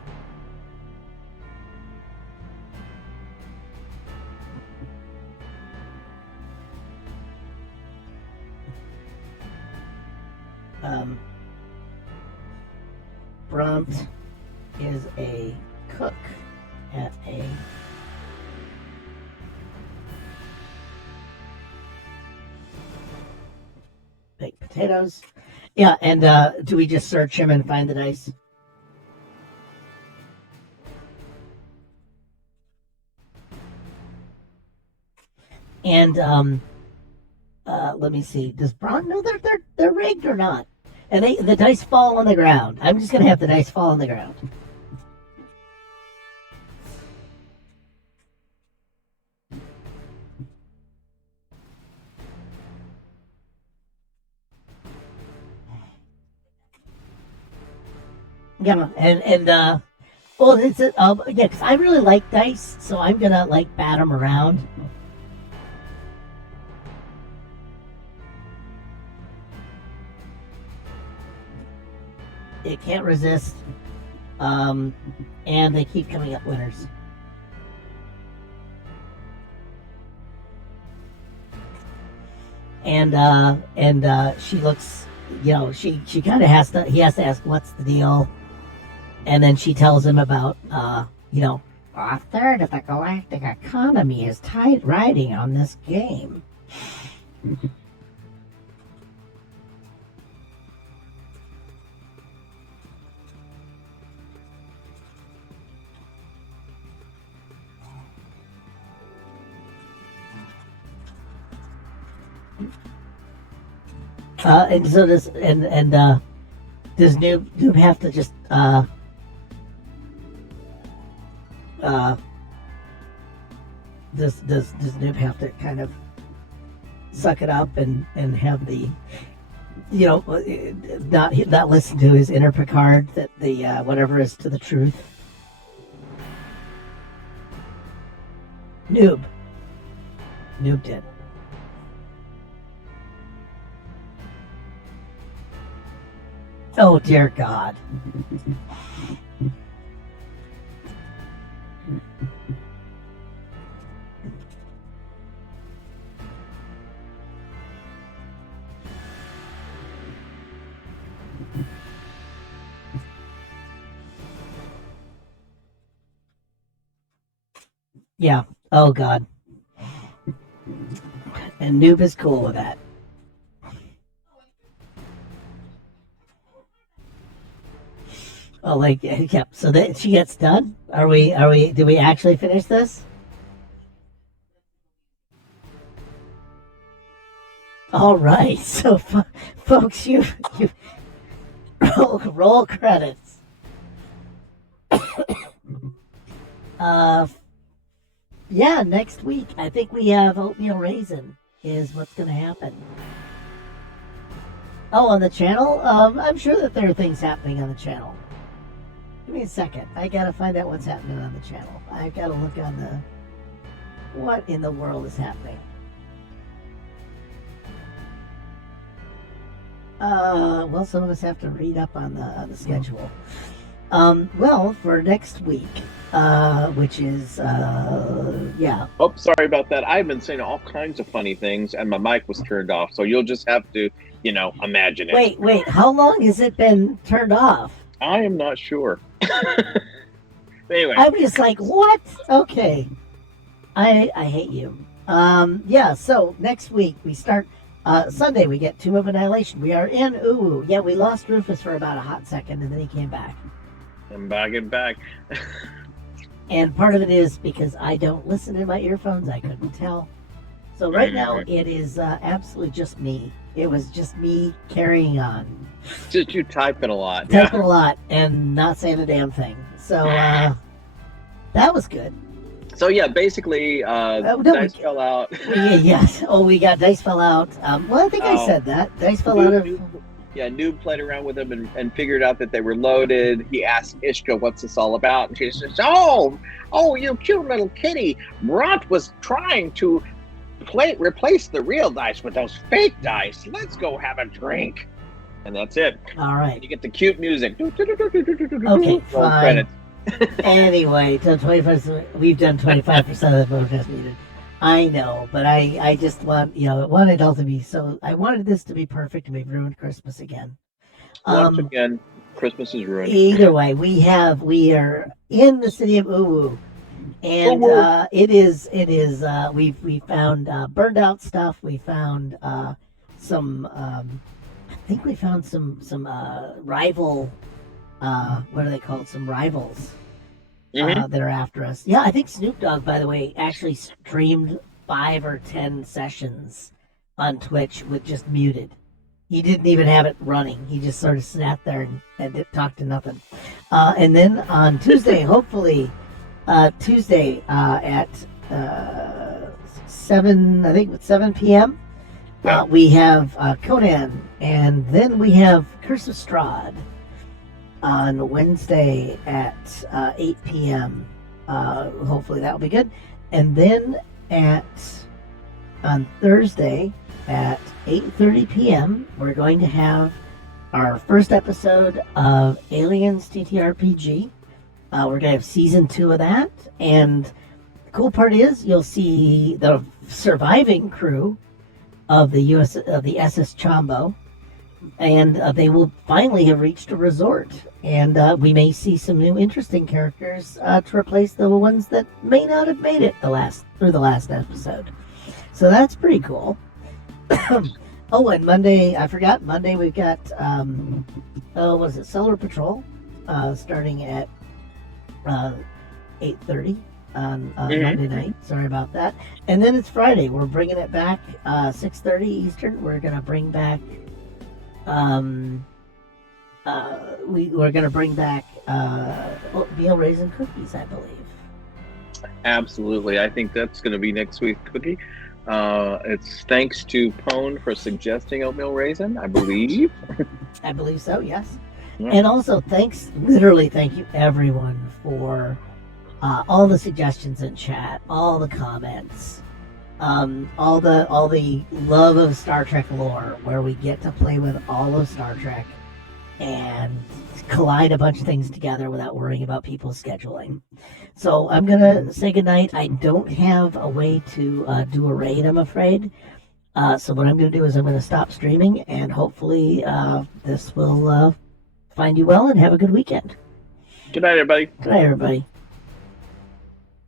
Bront is a cook at a baked potatoes. Yeah, and do we just search him and find the dice? And let me see. Does Bront know they're rigged or not? And the dice fall on the ground. I'm just gonna have the dice fall on the ground. Yeah, and well, it's yeah, because I really like dice, so I'm gonna bat them around. It can't resist, and they keep coming up winners. And she looks, she kind of he has to ask what's the deal, and then she tells him about, a third of the galactic economy is riding on this game. And so does does Noob have to just does Noob have to kind of suck it up and have the not listen to his inner Picard that the whatever is to the truth? Noob did. Oh, dear God. Yeah. Oh, God. And Noob is cool with that. Oh, yeah. So that she gets done. Are we? Do we actually finish this? All right. So, folks, you roll credits. Yeah, next week I think we have oatmeal raisin is what's going to happen. Oh, on the channel? I'm sure that there are things happening on the channel. Give me a second. I gotta find out what's happening on the channel. I gotta look on the... What in the world is happening? Well, some of us have to read up on the schedule. Well, for next week, which is yeah. Oh, sorry about that. I've been saying all kinds of funny things, and my mic was turned off. So you'll just have to, imagine it. Wait. How long has it been turned off? I am not sure. Anyway, I'm just like, what? Okay. I hate you. Yeah. So next week we start. Sunday we get Tomb of Annihilation. We are in Uwu. Yeah, we lost Rufus for about a hot second, and then he came back. I'm back and back. And part of it is because I don't listen in my earphones. I couldn't tell. So right now it is absolutely just me. It was just me carrying on. Just you typing a lot. Typing a lot and not saying a damn thing. So that was good. So yeah, basically, Dice fell out. Yes. Oh, we got Dice fell out. Well, I think I said that. Dice fell out of... Noob played around with them and figured out that they were loaded. He asked Ishka, what's this all about? And she says, oh, you cute little kitty. Bront was trying to replace the real dice with those fake dice. Let's go have a drink. And that's it. All right. And you get the cute music. Okay, fine. Anyway, we've done 25% of the protest needed. I know, but I just wanted it all to be so. I wanted this to be perfect, and we've ruined Christmas again. Once again, Christmas is ruined. Either way, we are in the city of Uwu, and it is. We found burned out stuff. We found some. I think we found some rival. What are they called? Some rivals. That are after us. Yeah, I think Snoop Dogg, by the way, actually streamed 5 or 10 sessions on Twitch with just muted. He didn't even have it running. He just sort of sat there and talked to nothing. And then on Tuesday, hopefully, at 7, I think 7 p.m., we have Conan, and then we have Curse of Strahd on Wednesday at 8 p.m. Hopefully that'll be good. And then on Thursday at 8:30 p.m. we're going to have our first episode of Aliens TTRPG. We're going to have season 2 of that. And the cool part is you'll see the surviving crew of the SS Chombo. And they will finally have reached a resort, and we may see some new interesting characters to replace the ones that may not have made it through the last episode. So that's pretty cool. Oh, and Monday, I forgot. Monday we've got Solar Patrol, starting at 8:30 on Monday night. Sorry about that. And then it's Friday. We're bringing it back 6:30 Eastern. We're gonna bring back. We're going to bring back oatmeal raisin cookies, I believe. Absolutely. I think that's going to be next week's cookie. It's thanks to Pone for suggesting oatmeal raisin, I believe. I believe so, yes. Yeah. And also, literally thank you everyone for all the suggestions in chat, all the comments. All the love of Star Trek lore, where we get to play with all of Star Trek and collide a bunch of things together without worrying about people's scheduling. So I'm gonna say goodnight. I don't have a way to do a raid, I'm afraid. So what I'm gonna do is I'm gonna stop streaming, and hopefully this will find you well, and have a good weekend. Good night, everybody. Good night, everybody.